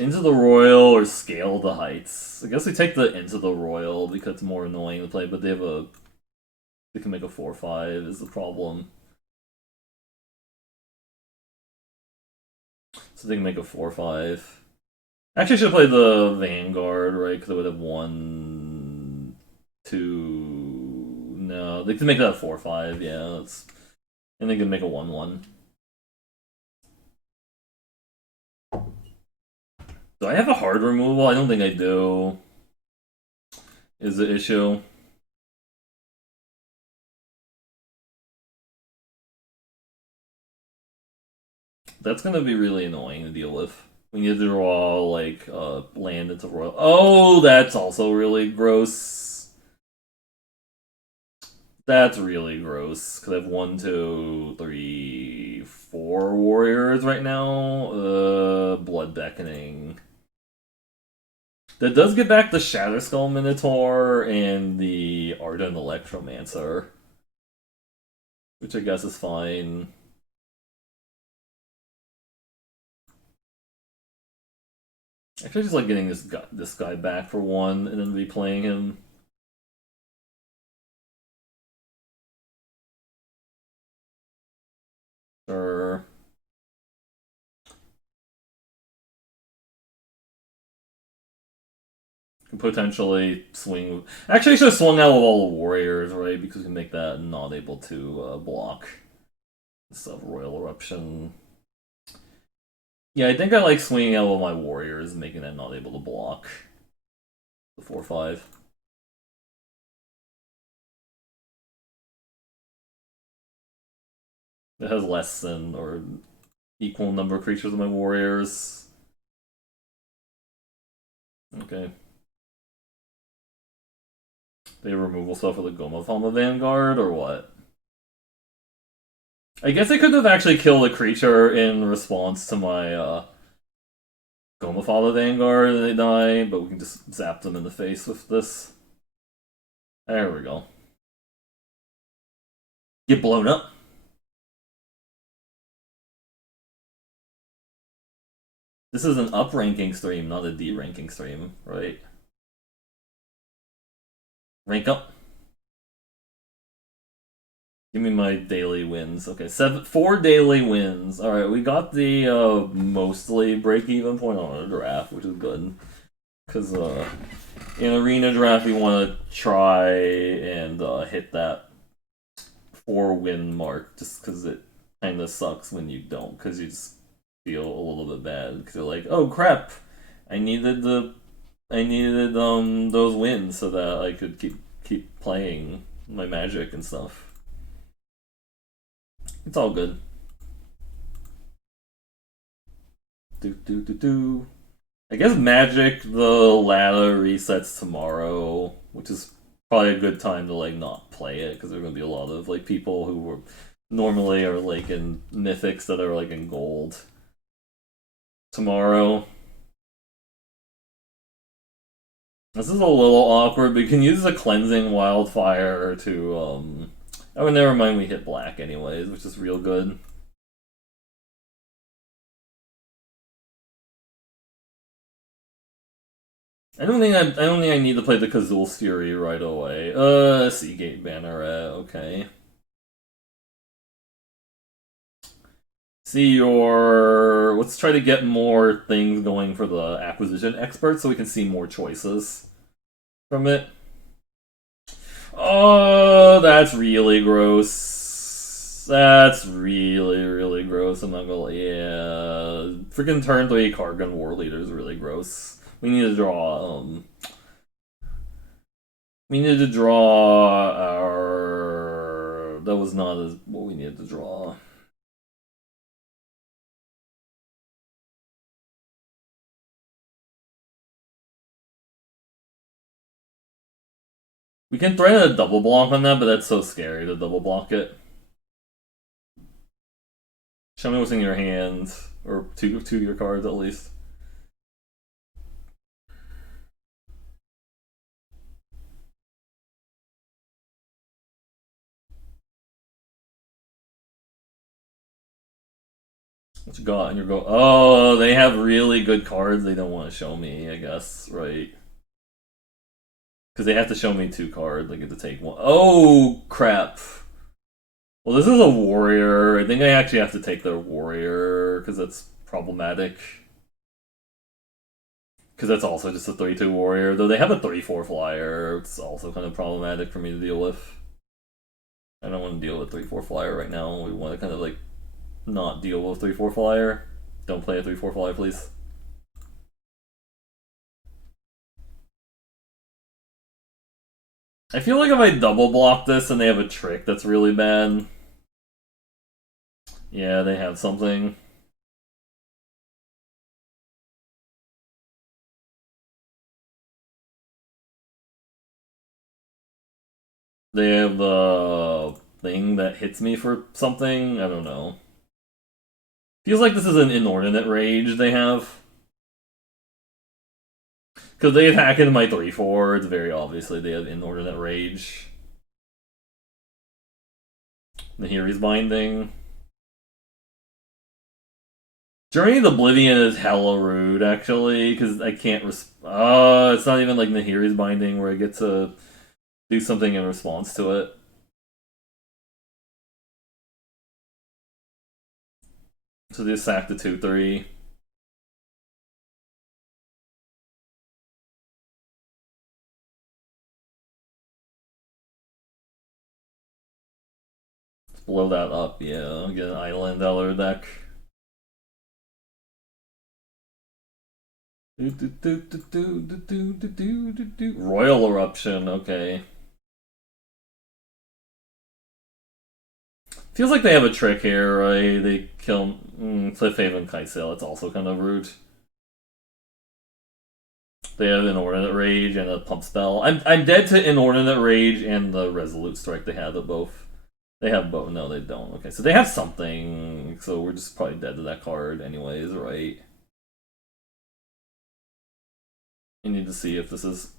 Into the Royal or Scale the Heights. I guess we take the Into the Royal because it's more annoying to play, but they have a... They can make a 4-5 is the problem. So they can make a 4-5. Actually, I should play the Vanguard, right? Because I would have 1, 2... No, they can make that a 4-5, yeah. That's... And they can make a 1-1. Do I have a hard removal? I don't think I do. Is the issue. That's gonna be really annoying to deal with. We need to draw, like, land into Royal. Oh, that's also really gross. That's really gross. Because I have 1, 2, 3, 4 warriors right now. Blood Beckoning. That does get back the Shatterskull Minotaur and the Ardent Electromancer. Which I guess is fine. Actually, I just like getting this guy back for 1 and then replaying him. Sure. Can potentially swing. Actually, I should have swung out with all the warriors, right? Because we can make that not able to block. Stuff, Royal Eruption. Yeah, I think I like swinging out with my warriors and making that not able to block. The 4-5. It has less than or equal number of creatures than my warriors. Okay. They removal stuff for the Goma Falma Vanguard, or what? I guess I could have actually killed a creature in response to my Goma Falma Vanguard and they die, but we can just zap them in the face with this. There we go. Get blown up. This is an up-ranking stream, not a D-ranking stream, right? Rank up. Give me my daily wins. Okay, 4 daily wins. All right, we got the mostly break-even point on a draft, which is good. Because in arena draft, we want to try and hit that 4-win mark, just because it kind of sucks when you don't, because you just feel a little bit bad because you're like, oh crap, I needed those wins so that I could keep playing my Magic and stuff. It's all good. Do. I guess Magic, the ladder resets tomorrow, which is probably a good time to like not play it because there's gonna be a lot of like people who were normally are like in mythics that are like in gold tomorrow. This is a little awkward, but you can use a cleansing wildfire to oh, never mind. We hit black anyways, which is real good. I don't think I need to play the Kazul's Fury right away. Seagate Banneret, okay. See your... Let's try to get more things going for the acquisition expert so we can see more choices from it. Oh, that's really gross. That's really, really gross. I'm not gonna lie. Yeah. Freaking turn 3 Kargan War Leader is really gross. We need to draw, we needed to draw our... That was not as what we needed to draw. We can threaten a double block on that, but that's so scary to double block it. Show me what's in your hand, or two of your cards at least. What you got? And you're going, oh, they have really good cards they don't want to show me, I guess, right? Because they have to show me two cards. I get to take one. Oh, crap. Well, this is a warrior. I think I actually have to take their warrior, because that's problematic. Because that's also just a 3-2 warrior. Though they have a 3-4 flyer. It's also kind of problematic for me to deal with. I don't want to deal with 3-4 flyer right now. We want to kind of like not deal with 3-4 flyer. Don't play a 3-4 flyer, please. I feel like if I double block this and they have a trick that's really bad. Yeah, they have something. They have the thing that hits me for something. I don't know. Feels like this is an inordinate rage they have. Because they attack into my 3-4. It's very obviously they have inordinate rage. Nahiri's Binding. Journey of Oblivion is hella rude, actually, because I can't. It's not even like Nahiri's Binding where I get to do something in response to it. So they sack the 2-3. Let's blow that up, yeah. Get an Island out of their deck. Royal Eruption, okay. Feels like they have a trick here, right? They kill Cliffhaven Kitesail. It's also kind of rude. They have Inordinate Rage and a Pump Spell. I'm dead to Inordinate Rage and the Resolute Strike. They have it both. They have both. No, they don't. Okay, so they have something. So we're just probably dead to that card, anyways, right? You need to see if this is.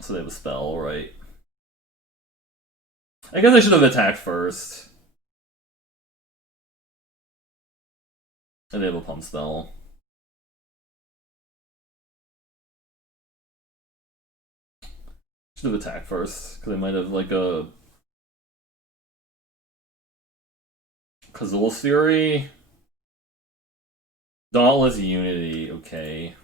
So they have a spell, right? I guess I should have attacked first. And they have a pump spell. Should have attacked first, because they might have like a Kazul's Fury. Dauntless Unity, okay.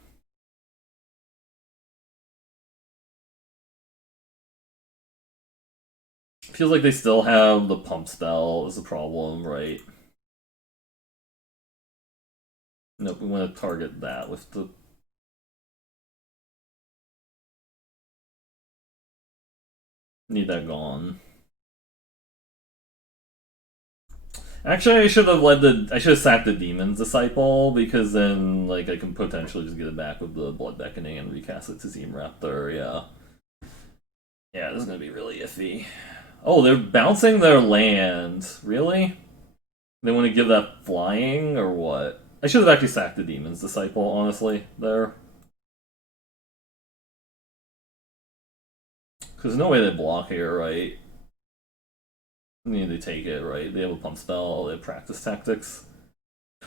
Feels like they still have the pump spell is a problem, right? Nope, we want to target that with the. Need that gone. Actually, I should have I should have sacked the Demon's Disciple, because then, like, I can potentially just get it back with the Blood Beckoning and recast it to Zeme Raptor, yeah. Yeah, this is gonna be really iffy. Oh, they're bouncing their land. Really? They want to give that flying, or what? I should have actually sacked the Demon's Disciple, honestly, there. Because no way they block here, right? I mean, they take it, right? They have a pump spell, they have practice tactics.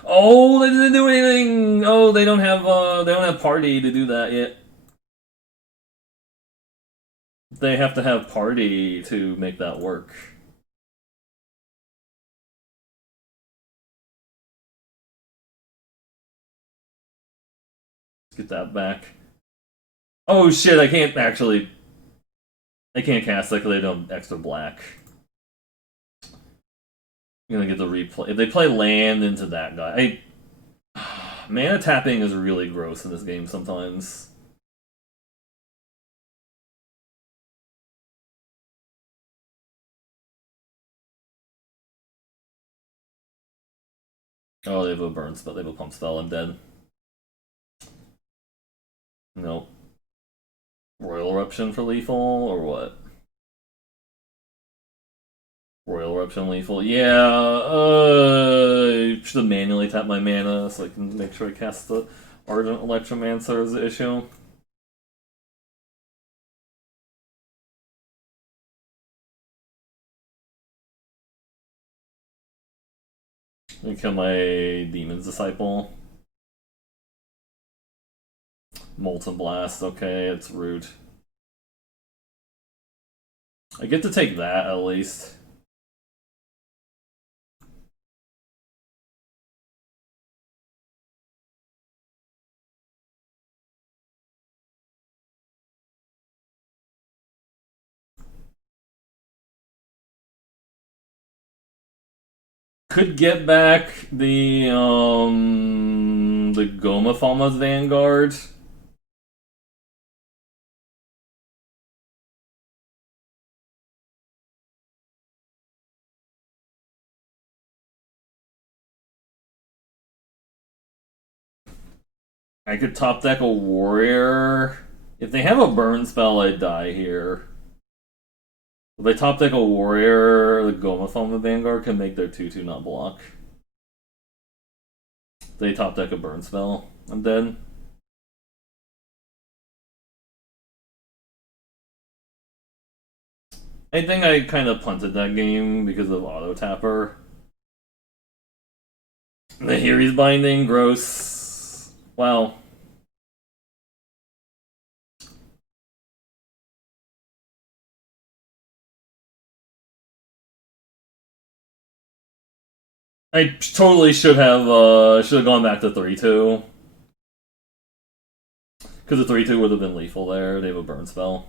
Oh, they didn't do anything! Oh, they don't have party to do that yet. They have to have party to make that work. Let's get that back. Oh shit, I can't actually. I can't cast that because they don't extra black. I'm gonna get the replay. If they play land into that guy, mana tapping is really gross in this game sometimes. Oh, they have a burn spell. They have a pump spell. I'm dead. Nope. Royal Eruption for lethal, or what? Royal Eruption lethal. Yeah, should have manually tapped my mana so I can make sure I cast the Ardent Electromancer as the issue. Let me kill my Demon's Disciple. Molten Blast, okay, it's rude. I get to take that at least. Could get back the Goma Falma's Vanguard. I could top deck a warrior. If they have a burn spell, I'd die here. If they top deck a warrior, the Goma Falma Vanguard can make their 2-2 not block. If they top deck a burn spell, I'm dead. I think I kind of punted that game because of Auto Tapper. The Here's Binding, gross. Wow. I totally should have gone back to 3-2. Because the 3-2 would have been lethal there. They have a burn spell.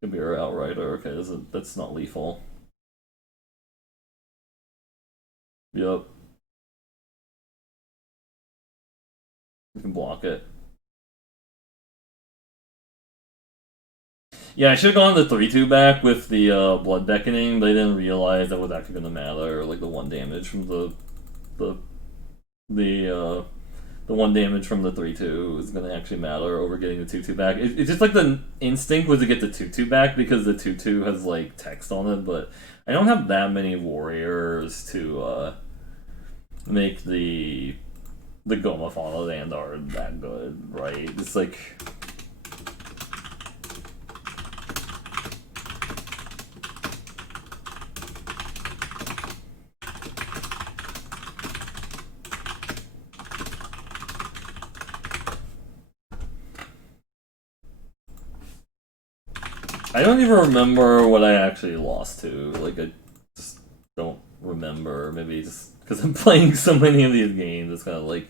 Could be our Outrider. Okay, that's not lethal. Yep. You can block it. Yeah, I should have gone the 3-2 back with the Blood Beckoning, but I didn't realize that was actually going to matter. Like the 1 damage from the the the 1 damage from the 3-2 is going to actually matter over getting the 2-2 back. It's just like the instinct was to get the 2-2 back because the 2-2 has like text on it, but I don't have that many warriors to make the Goma Fauna Vanguard that good, right? It's like I don't even remember what I actually lost to. Like, I just don't remember. Maybe just because I'm playing so many of these games, it's kind of like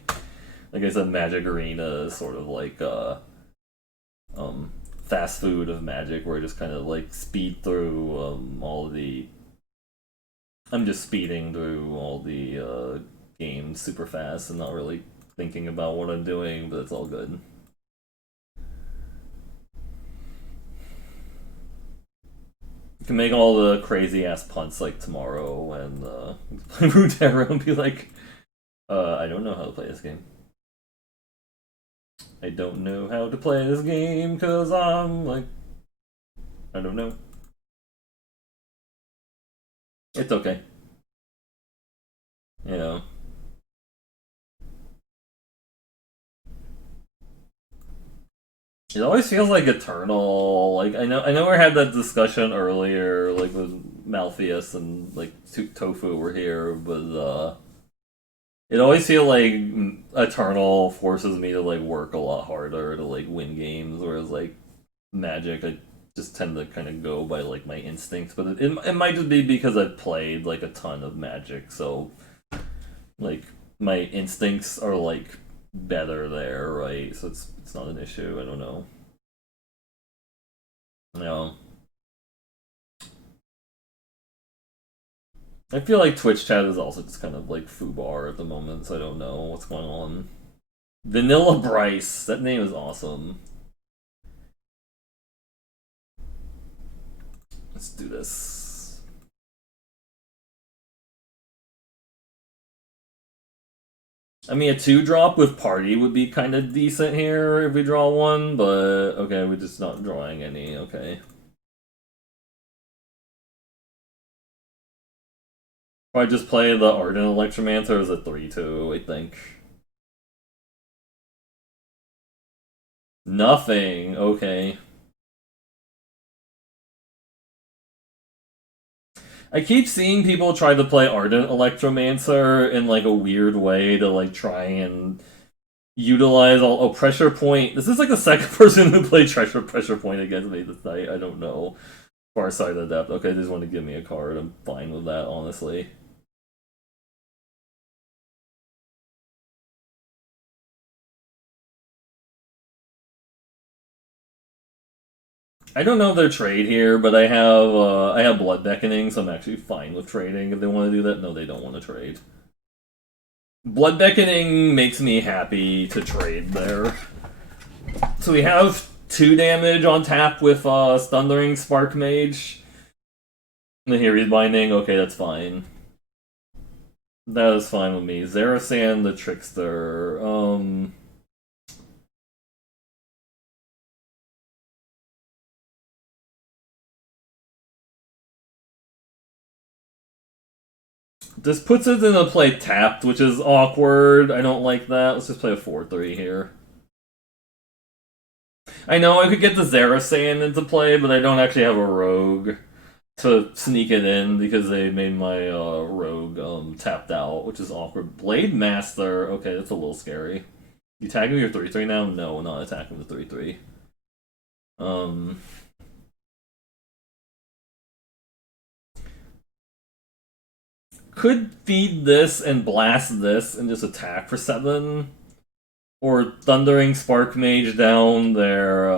I said, Magic Arena is sort of like fast food of Magic, where I just kind of like speed through all the. I'm just speeding through all the games super fast and not really thinking about what I'm doing, but it's all good. Can make all the crazy ass punts like tomorrow and play Runeterra and be like, I don't know how to play this game. I don't know how to play this game because I'm like, I don't know. It's okay. You know. It always feels like Eternal. Like I know we had that discussion earlier, like with Malpheus and like Tofu were here, but it always feels like Eternal forces me to like work a lot harder to like win games, whereas like Magic, I just tend to kind of go by like my instincts. But it might just be because I've played like a ton of Magic, so like my instincts are like better there, right? So it's not an issue. I don't know. No, I feel like Twitch chat is also just kind of like foobar at the moment, so I don't know what's going on. Vanilla Bryce, that name is awesome. Let's do this. I mean, a 2-drop with party would be kind of decent here if we draw one, but okay, we're just not drawing any, okay. Probably just play the Ardent Electromancer as a 3-2, I think. Nothing, okay. I keep seeing people try to play Ardent Electromancer in like a weird way to like try and utilize all pressure point. This is like the second person who played pressure point against me this night. I don't know. Far side of depth. Okay, they just want to give me a card. I'm fine with that, honestly. I don't know their trade here, but I have Blood Beckoning, so I'm actually fine with trading if they want to do that. No, they don't want to trade. Blood Beckoning makes me happy to trade there. So we have 2 damage on tap with Thundering Spark Mage. Nahiri's Binding, okay, that's fine. That is fine with me. Zerasan the Trickster. This puts it in a play tapped, which is awkward. I don't like that. Let's just play a 4-3 here. I know I could get the Zerasan into play, but I don't actually have a rogue to sneak it in because they made my rogue tapped out, which is awkward. Blade Master, okay, that's a little scary. You attacking your 3-3 now? No, not attacking the 3-3. Could feed this and blast this and just attack for 7. Or Thundering Spark Mage down there.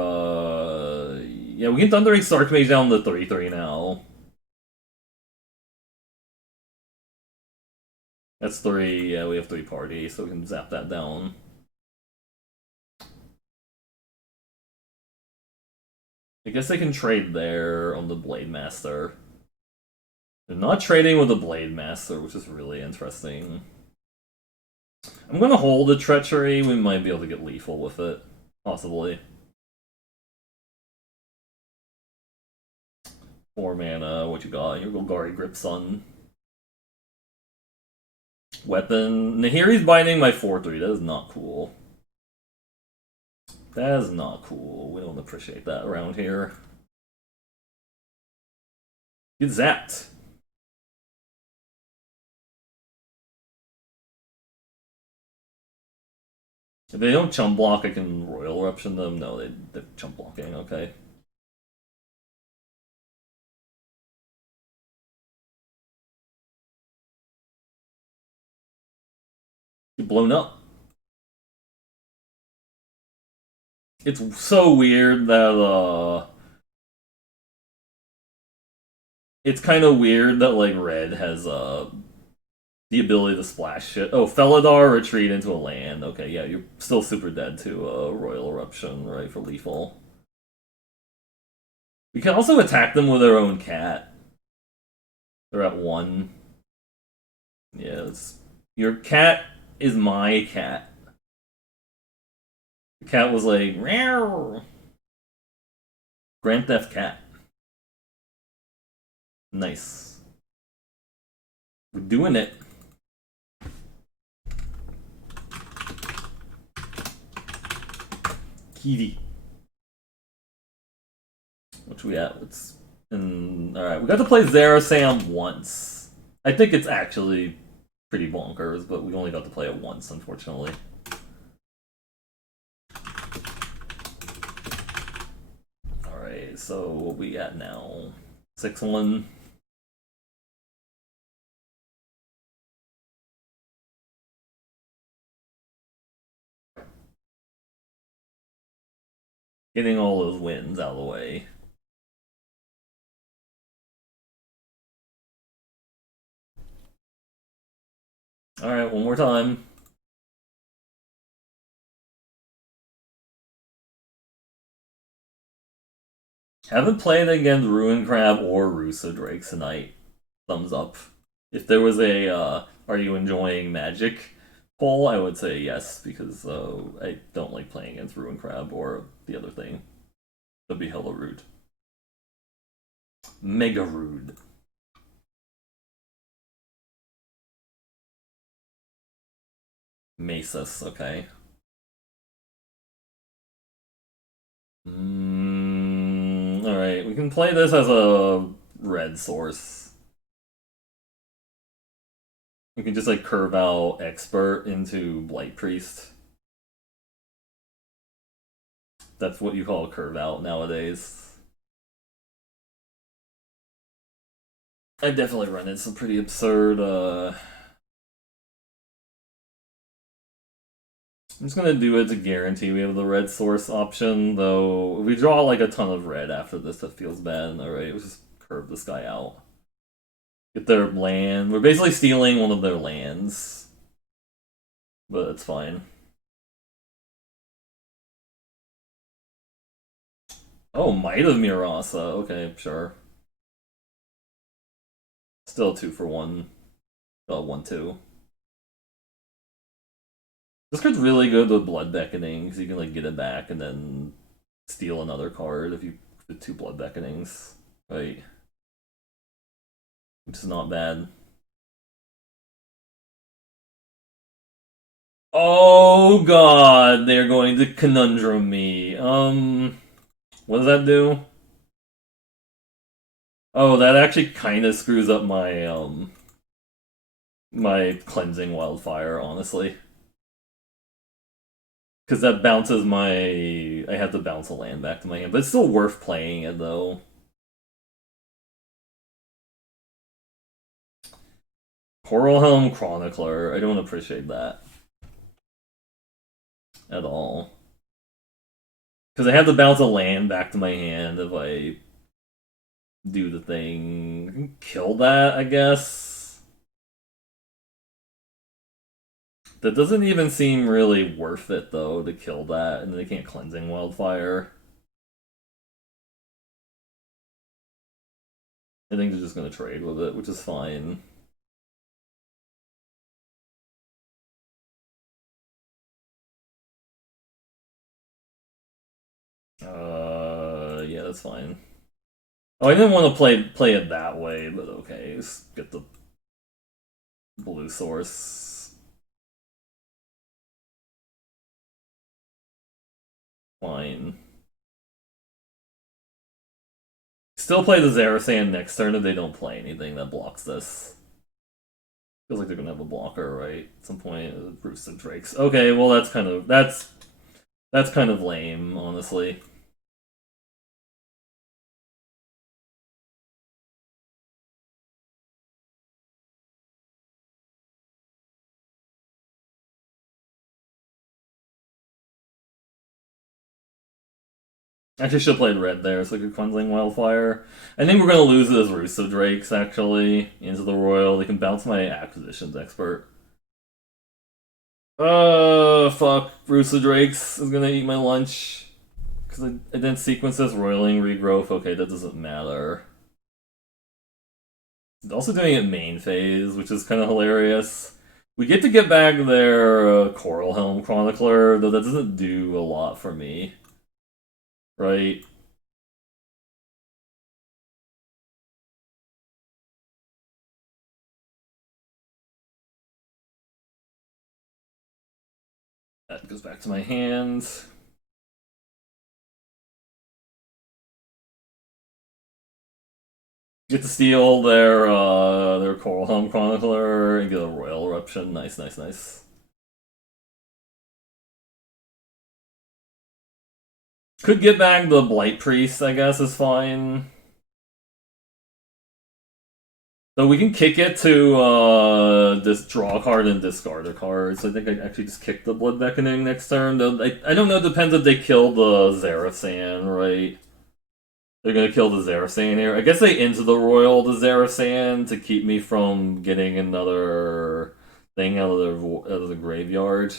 Yeah, we can Thundering Spark Mage down the 3-3 now. That's 3. Yeah, we have 3 parties, so we can zap that down. I guess they can trade there on the Blade Master. They're not trading with the Blade Master, which is really interesting. I'm gonna hold the Treachery. We might be able to get lethal with it. Possibly. 4 mana, what you got? Your Golgari Gripsun. Weapon. Nahiri's Binding my 4-3. That is not cool. That is not cool. We don't appreciate that around here. Get zapped. If they don't chump block, I can Royal Eruption them. No, they're chump blocking, okay. Get blown up. It's so weird that, it's kind of weird that, like, red has, the ability to splash shit. Oh, Felidar retreat into a land. Okay, yeah, you're still super dead to Royal Eruption, right, for lethal. We can also attack them with our own cat. They're at 1. Yeah, your cat is my cat. The cat was like, meow. Grand Theft Cat. Nice. We're doing it. Kitty. Which we at? It's alright, we got to play Zerasam once. I think it's actually pretty bonkers, but we only got to play it once, unfortunately. Alright, so what we at now? 6-1. Getting all those wins out of the way. Alright, one more time. Haven't played against Ruin Crab or Rusa Drake tonight. Thumbs up. If there was a, are you enjoying Magic Poll, I would say yes, because I don't like playing against Ruin Crab or the other thing. That'd be hella rude. Mega rude. Mesus, okay. Alright, we can play this as a red source. We can just like curve out Expert into Blight Priest. That's what you call a curve out nowadays. I definitely run into some pretty absurd, I'm just gonna do it to guarantee we have the red source option, though if we draw like a ton of red after this, that feels bad. Alright, let's just curve this guy out. Get their land. We're basically stealing one of their lands. But it's fine. Oh, Might of Murasa. Okay, sure. Still 2 for 1. 1-2. This card's really good with Blood Beckoning, because you can like get it back and then steal another card if you did 2 Blood Beckonings. Right. Which is not bad. Oh god, they're going to conundrum me. What does that do? Oh, that actually kind of screws up my cleansing wildfire, honestly. Because that bounces my... I have to bounce a land back to my hand, but it's still worth playing it, though. Coralhelm Chronicler, I don't appreciate that. At all. Because I have to bounce a land back to my hand if I do the thing. Kill that, I guess. That doesn't even seem really worth it, though, to kill that, and they can't Cleansing Wildfire. I think they're just gonna trade with it, which is fine. Yeah, that's fine. Oh, I didn't want to play it that way, but okay, just get the blue source. Fine. Still play the Zarasan next turn if they don't play anything that blocks this. Feels like they're gonna have a blocker, right? At some point, Roost Drakes. Okay, well that's kind of lame, honestly. Actually, should have played red there, so like a Cleansing Wildfire. I think we're gonna lose this Roost Drakes actually into the Royal. They can bounce my Acquisitions Expert. Fuck. Roost Drakes is gonna eat my lunch. Because I didn't sequence this Roiling Regrowth. Okay, that doesn't matter. Also doing it main phase, which is kind of hilarious. We get to get back their Coralhelm Chronicler, though that doesn't do a lot for me. Right? That goes back to my hand. Get to steal their Coralhelm Chronicler and get a Royal Eruption. Nice, nice, nice. Could get back the Blight Priest, I guess, is fine. So we can kick it to just draw a card and discard a card. So I think I actually just kick the Blood Beckoning next turn. Though I don't know, it depends if they kill the Zarasan, right? They're gonna kill the Zarasan here. I guess they into the Royal the Zarasan to keep me from getting another thing out of the graveyard.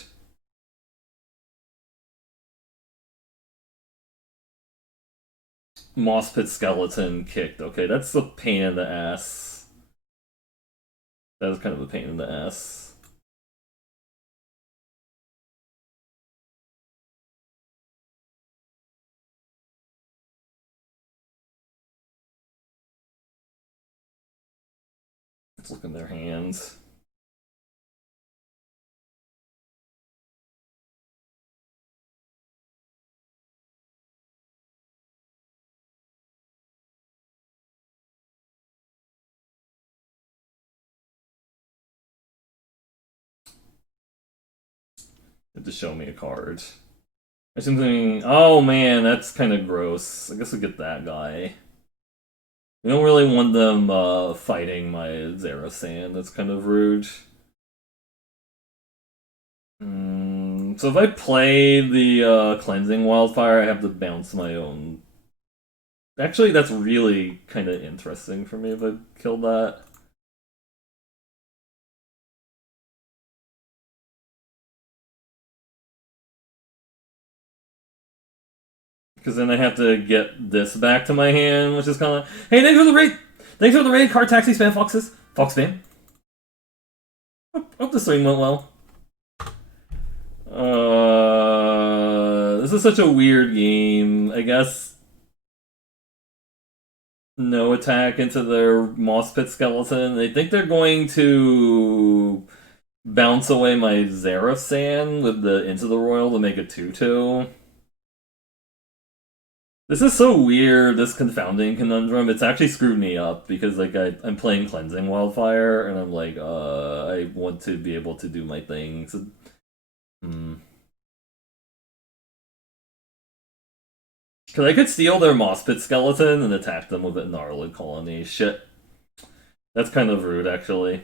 Moss Pit Skeleton kicked. Okay, that's a pain in the ass. That is kind of a pain in the ass. look in their hands. To show me a card. Or something. Oh man, that's kind of gross. I guess we'll get that guy. We don't really want them fighting my Zerasan. That's kind of rude. So if I play the Cleansing Wildfire, I have to bounce my own. Actually, that's really kind of interesting for me if I kill that. Because then I have to get this back to my hand, which is kind of like, hey, thanks for the raid! Thanks for the raid, Card Taxi Spam Foxes. Fox Spam. Hope the stream went well. This is such a weird game. I guess no attack into their Moss Pit Skeleton. They think they're going to bounce away my Zerasan with the Into the Royal to make a 2-2. This is so weird, this confounding conundrum. It's actually screwed me up because like I'm playing Cleansing Wildfire and I'm like, I want to be able to do my things. Because I could steal their Moss Pit Skeleton and attack them with a Gnarlid Colony. Shit. That's kind of rude, actually.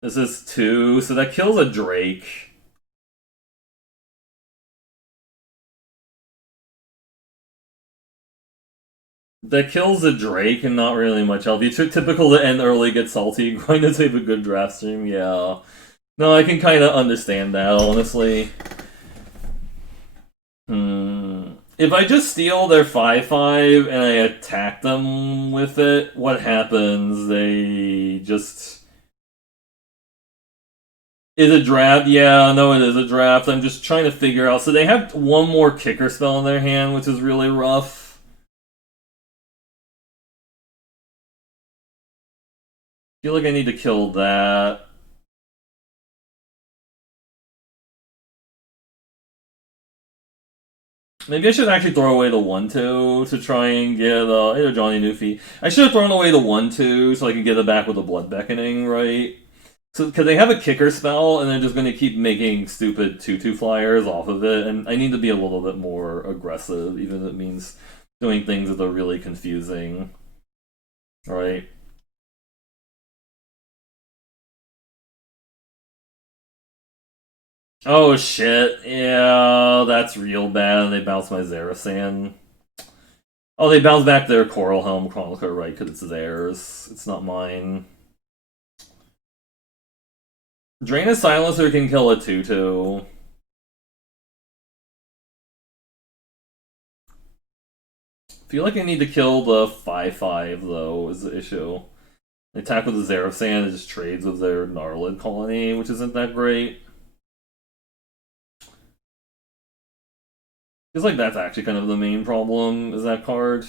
This is 2, so that kills a Drake. That kills a Drake and not really much else. It's typical to end early, get salty, going to save a good draft stream, yeah. No, I can kind of understand that, honestly. If I just steal their 5/5 and I attack them with it, what happens? They just... Is it draft? Yeah, no, it is a draft. I'm just trying to figure out. So they have one more kicker spell in their hand, which is really rough. I feel like I need to kill that. Maybe I should actually throw away the 1-2 to try and get either Johnny Newfie. I should have thrown away the 1-2 so I can get it back with a Blood Beckoning, right? So, because they have a kicker spell, and they're just going to keep making stupid 2-2 flyers off of it, and I need to be a little bit more aggressive, even if it means doing things that are really confusing. Right? Oh shit, yeah, that's real bad. They bounce my Zerasan. Oh, they bounce back their Coral Helm Chronicler, right, because it's theirs. It's not mine. Drain a Silencer can kill a 2-2. Feel like I need to kill the 5/5 though, is the issue. They attack with the Zerasan and just trades with their Gnarlid Colony, which isn't that great. Feels like that's actually kind of the main problem, is that card.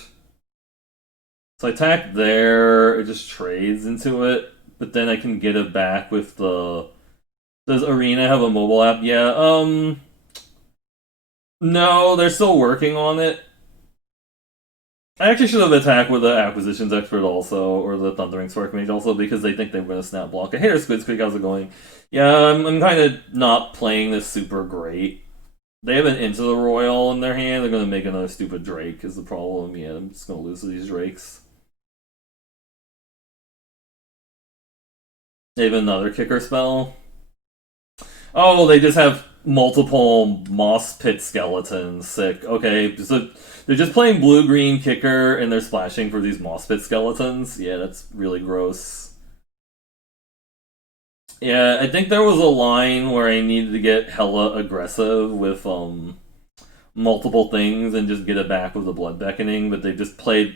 So I attack there, it just trades into it, but then I can get it back with the... Does Arena have a mobile app? Yeah, no, they're still working on it. I actually should have attacked with the Acquisitions Expert also, or the Thundering Spark Mage also, because they think they're going to snap block it. Hey, Squid Squeak, how's it going? Yeah, I'm kind of not playing this super great. They have an Into the Royal in their hand, they're going to make another stupid Drake, is the problem. Yeah, I'm just going to lose to these Drakes. They have another kicker spell. Oh, they just have multiple Moss Pit Skeletons. Sick. Okay, so they're just playing blue-green kicker and they're splashing for these Moss Pit Skeletons. Yeah, that's really gross. Yeah, I think there was a line where I needed to get hella aggressive with multiple things and just get it back with the Blood Beckoning, but they just played...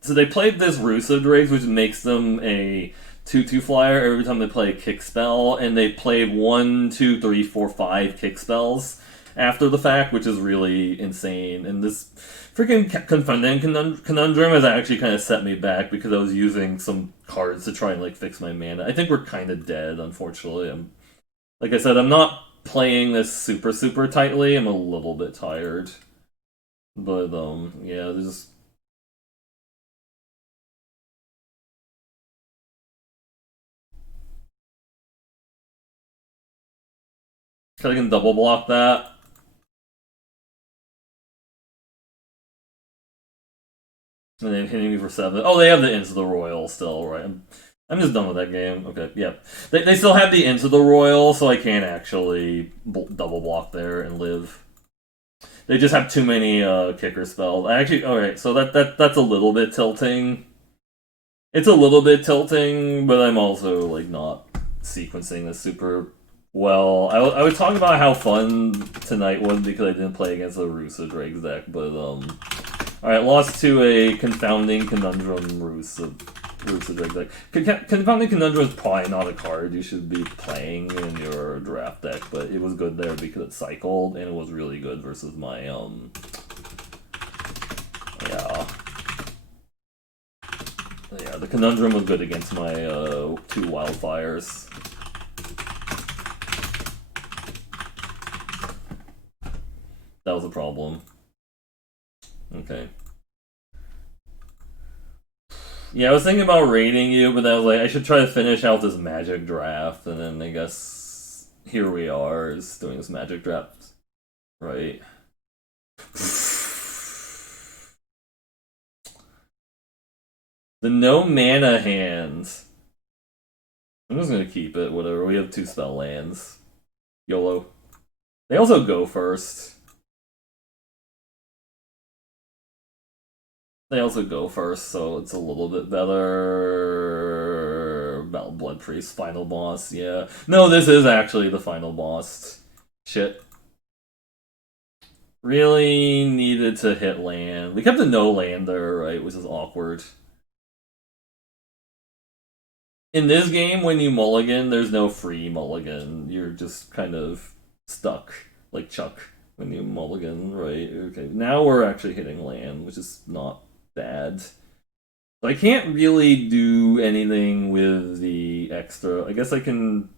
So they played this Rusa Drakes, which makes them a 2-2 flyer every time they play a kick spell, and they played 1, 2, 3, 4, 5 kick spells. after the fact, which is really insane. And this freaking confounding conundrum has actually kind of set me back because I was using some cards to try and like fix my mana. I think we're kind of dead, unfortunately. Like I said, I'm not playing this super tightly. I'm a little bit tired, but yeah, there's. I can double block that. And then hitting me for 7. Oh, they have the Into the Royal still, right? I'm just done with that game. Okay, yep. They still have the Into the Royal, so I can't actually double block there and live. They just have too many kicker spells. I actually, alright, so that's a little bit tilting. It's a little bit tilting, but I'm also like not sequencing this super well. I was talking about how fun tonight was because I didn't play against a Rusa Drake's deck, but alright, lost to a Confounding Conundrum Rusa Drake's deck. Confounding Conundrum is probably not a card you should be playing in your draft deck, but it was good there because it cycled, and it was really good versus my yeah. Yeah, the Conundrum was good against my 2 Wildfires. That was a problem. Okay. Yeah, I was thinking about rating you, but I was like, I should try to finish out this Magic draft, and then I guess here we are, is doing this Magic draft, right? The no mana hands. I'm just gonna keep it, whatever. We have 2 spell lands. YOLO. They also go first. They also go first, so it's a little bit better. Blood Priest, final boss, yeah. No, this is actually the final boss. Shit. Really needed to hit land. We kept a no lander, right, which is awkward. In this game, when you mulligan, there's no free mulligan. You're just kind of stuck, like Chuck, when you mulligan, right? Okay, now we're actually hitting land, which is not bad. I can't really do anything with the extra. I guess I can.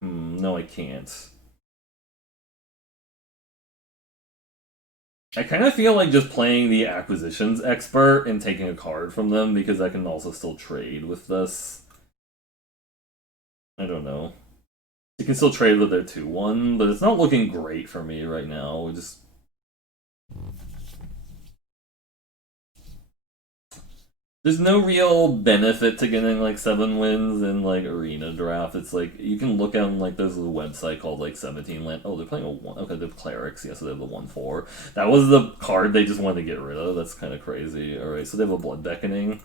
No, I can't. I kind of feel like just playing the acquisitions expert and taking a card from them because I can also still trade with this. I don't know. You can still trade with their 2/1, but it's not looking great for me right now. We just there's no real benefit to getting like 7 wins in like arena draft. It's like you can look on like there's a website called like 17 land. Oh, they're playing a 1. Okay, they're clerics. Yes, so they have the 1/4. That was the card they just wanted to get rid of. That's kind of crazy. All right, so they have a blood beckoning.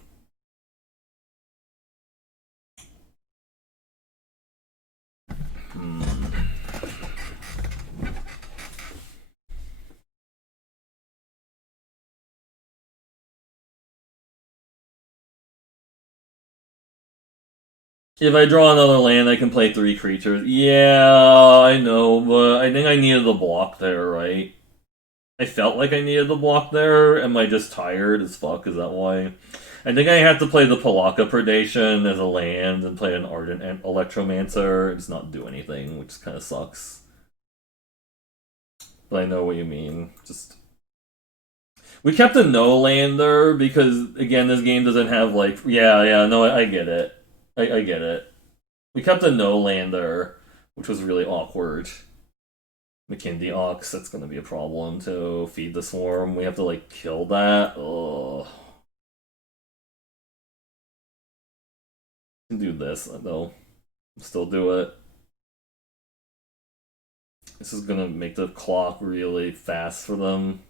If I draw another land, I can play 3 creatures. Yeah, I know, but I think I needed the block there, right? I felt like I needed the block there. Am I just tired as fuck? Is that why? I think I have to play the Palaka Predation as a land and play an Ardent Electromancer and just not do anything, which kind of sucks. But I know what you mean. Just we kept a no lander because again, this game doesn't have like yeah no I get it. I get it. We kept a no lander, which was really awkward. McKindy Ox, that's gonna be a problem to feed the swarm. We have to like kill that. Oh, can do this though. Still do it. This is gonna make the clock really fast for them.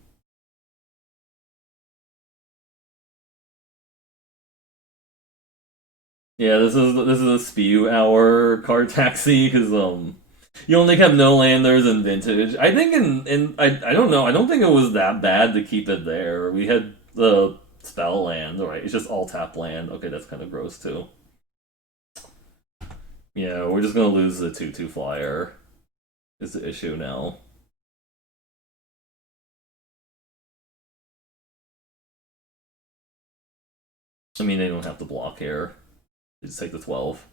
Yeah, this is a spew hour card taxi because you only have no landers and vintage. I think in I don't know. I don't think it was that bad to keep it there. We had the spell land, right? It's just all tap land. Okay, that's kind of gross too. Yeah, we're just gonna lose the 2/2 flyer. Is the issue now? I mean, they don't have to block here. They just take the 12.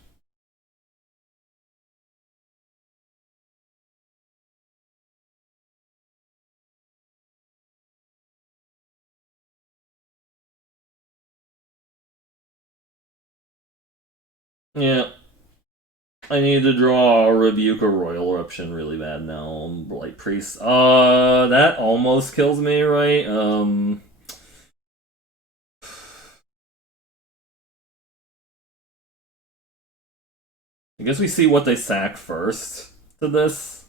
Yeah. I need to draw a Rebuke or Royal Eruption really bad now. Blight Priest. That almost kills me, right? I guess we see what they sack first to this.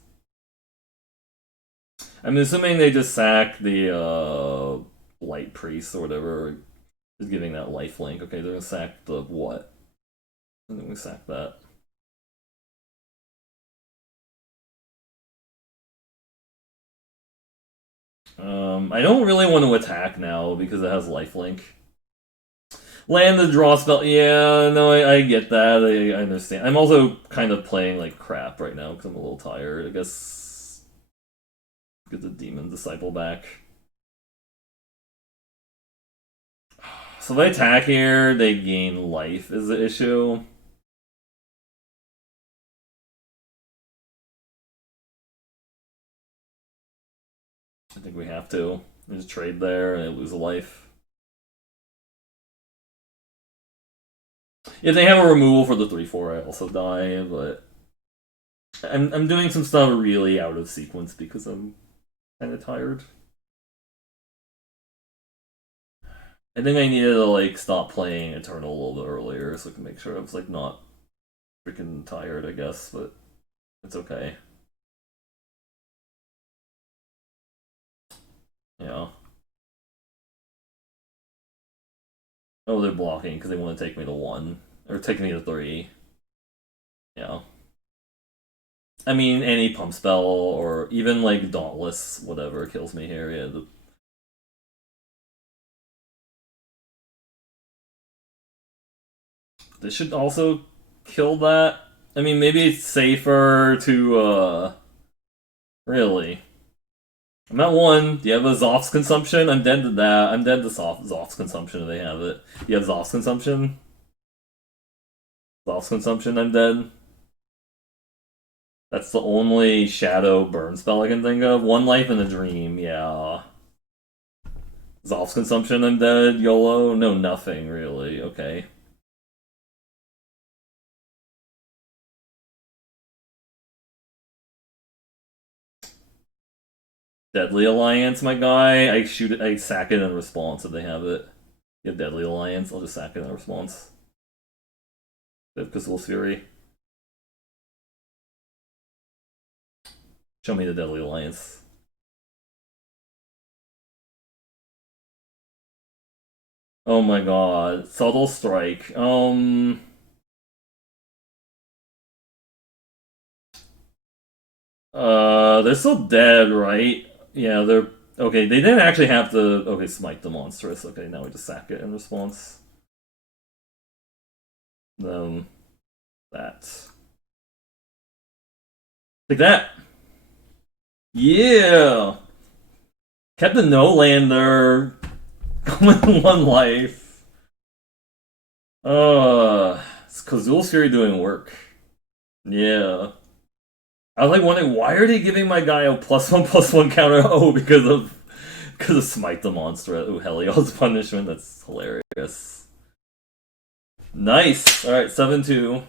I'm assuming they just sack the Blight Priest or whatever. Just giving that lifelink. Okay, they're gonna sack the what? I think we sack that. I don't really want to attack now because it has lifelink. Land the draw spell. Yeah, no, I get that. I understand. I'm also kind of playing like crap right now because I'm a little tired. I guess get the Demon Disciple back. So if I attack here, they gain life is the issue. I think we have to. Just trade there and they lose a life. If they have a removal for the 3/4, I also die, but I'm doing some stuff really out of sequence because I'm kind of tired. I think I needed to like stop playing Eternal a little bit earlier so I can make sure I was like not freaking tired, I guess, but it's okay. Yeah. Oh, they're blocking because they want to take me to 1 or take me to 3. Yeah. I mean, any pump spell or even like Dauntless, whatever kills me here. Yeah, this should also kill that. I mean, maybe it's safer to really. I'm at 1. Do you have a Zoff's consumption? I'm dead to that. I'm dead to Zoff's consumption if they have it. Do you have Zoff's consumption? Zoff's consumption, I'm dead. That's the only shadow burn spell I can think of. 1 life in a dream, yeah. Zoff's consumption, I'm dead. YOLO? No, nothing, really. Okay. Deadly Alliance, my guy. I shoot it, I sack it in response if they have it. You have Deadly Alliance, I'll just sack it in response. They have Crystal's Fury. Show me the Deadly Alliance. Oh my god. Subtle Strike. They're still dead, right? Yeah, they're okay. They didn't actually have to. Okay, smite the monstrous. Okay, now we just sack it in response. That like that. Yeah, kept the no lander going 1 life. It's Kazul's Fury doing work. Yeah. I was like wondering why are they giving my guy a +1/+1 counter? Oh, because of smite the monster. Oh, Helios punishment. That's hilarious. Nice. All right, 7-2.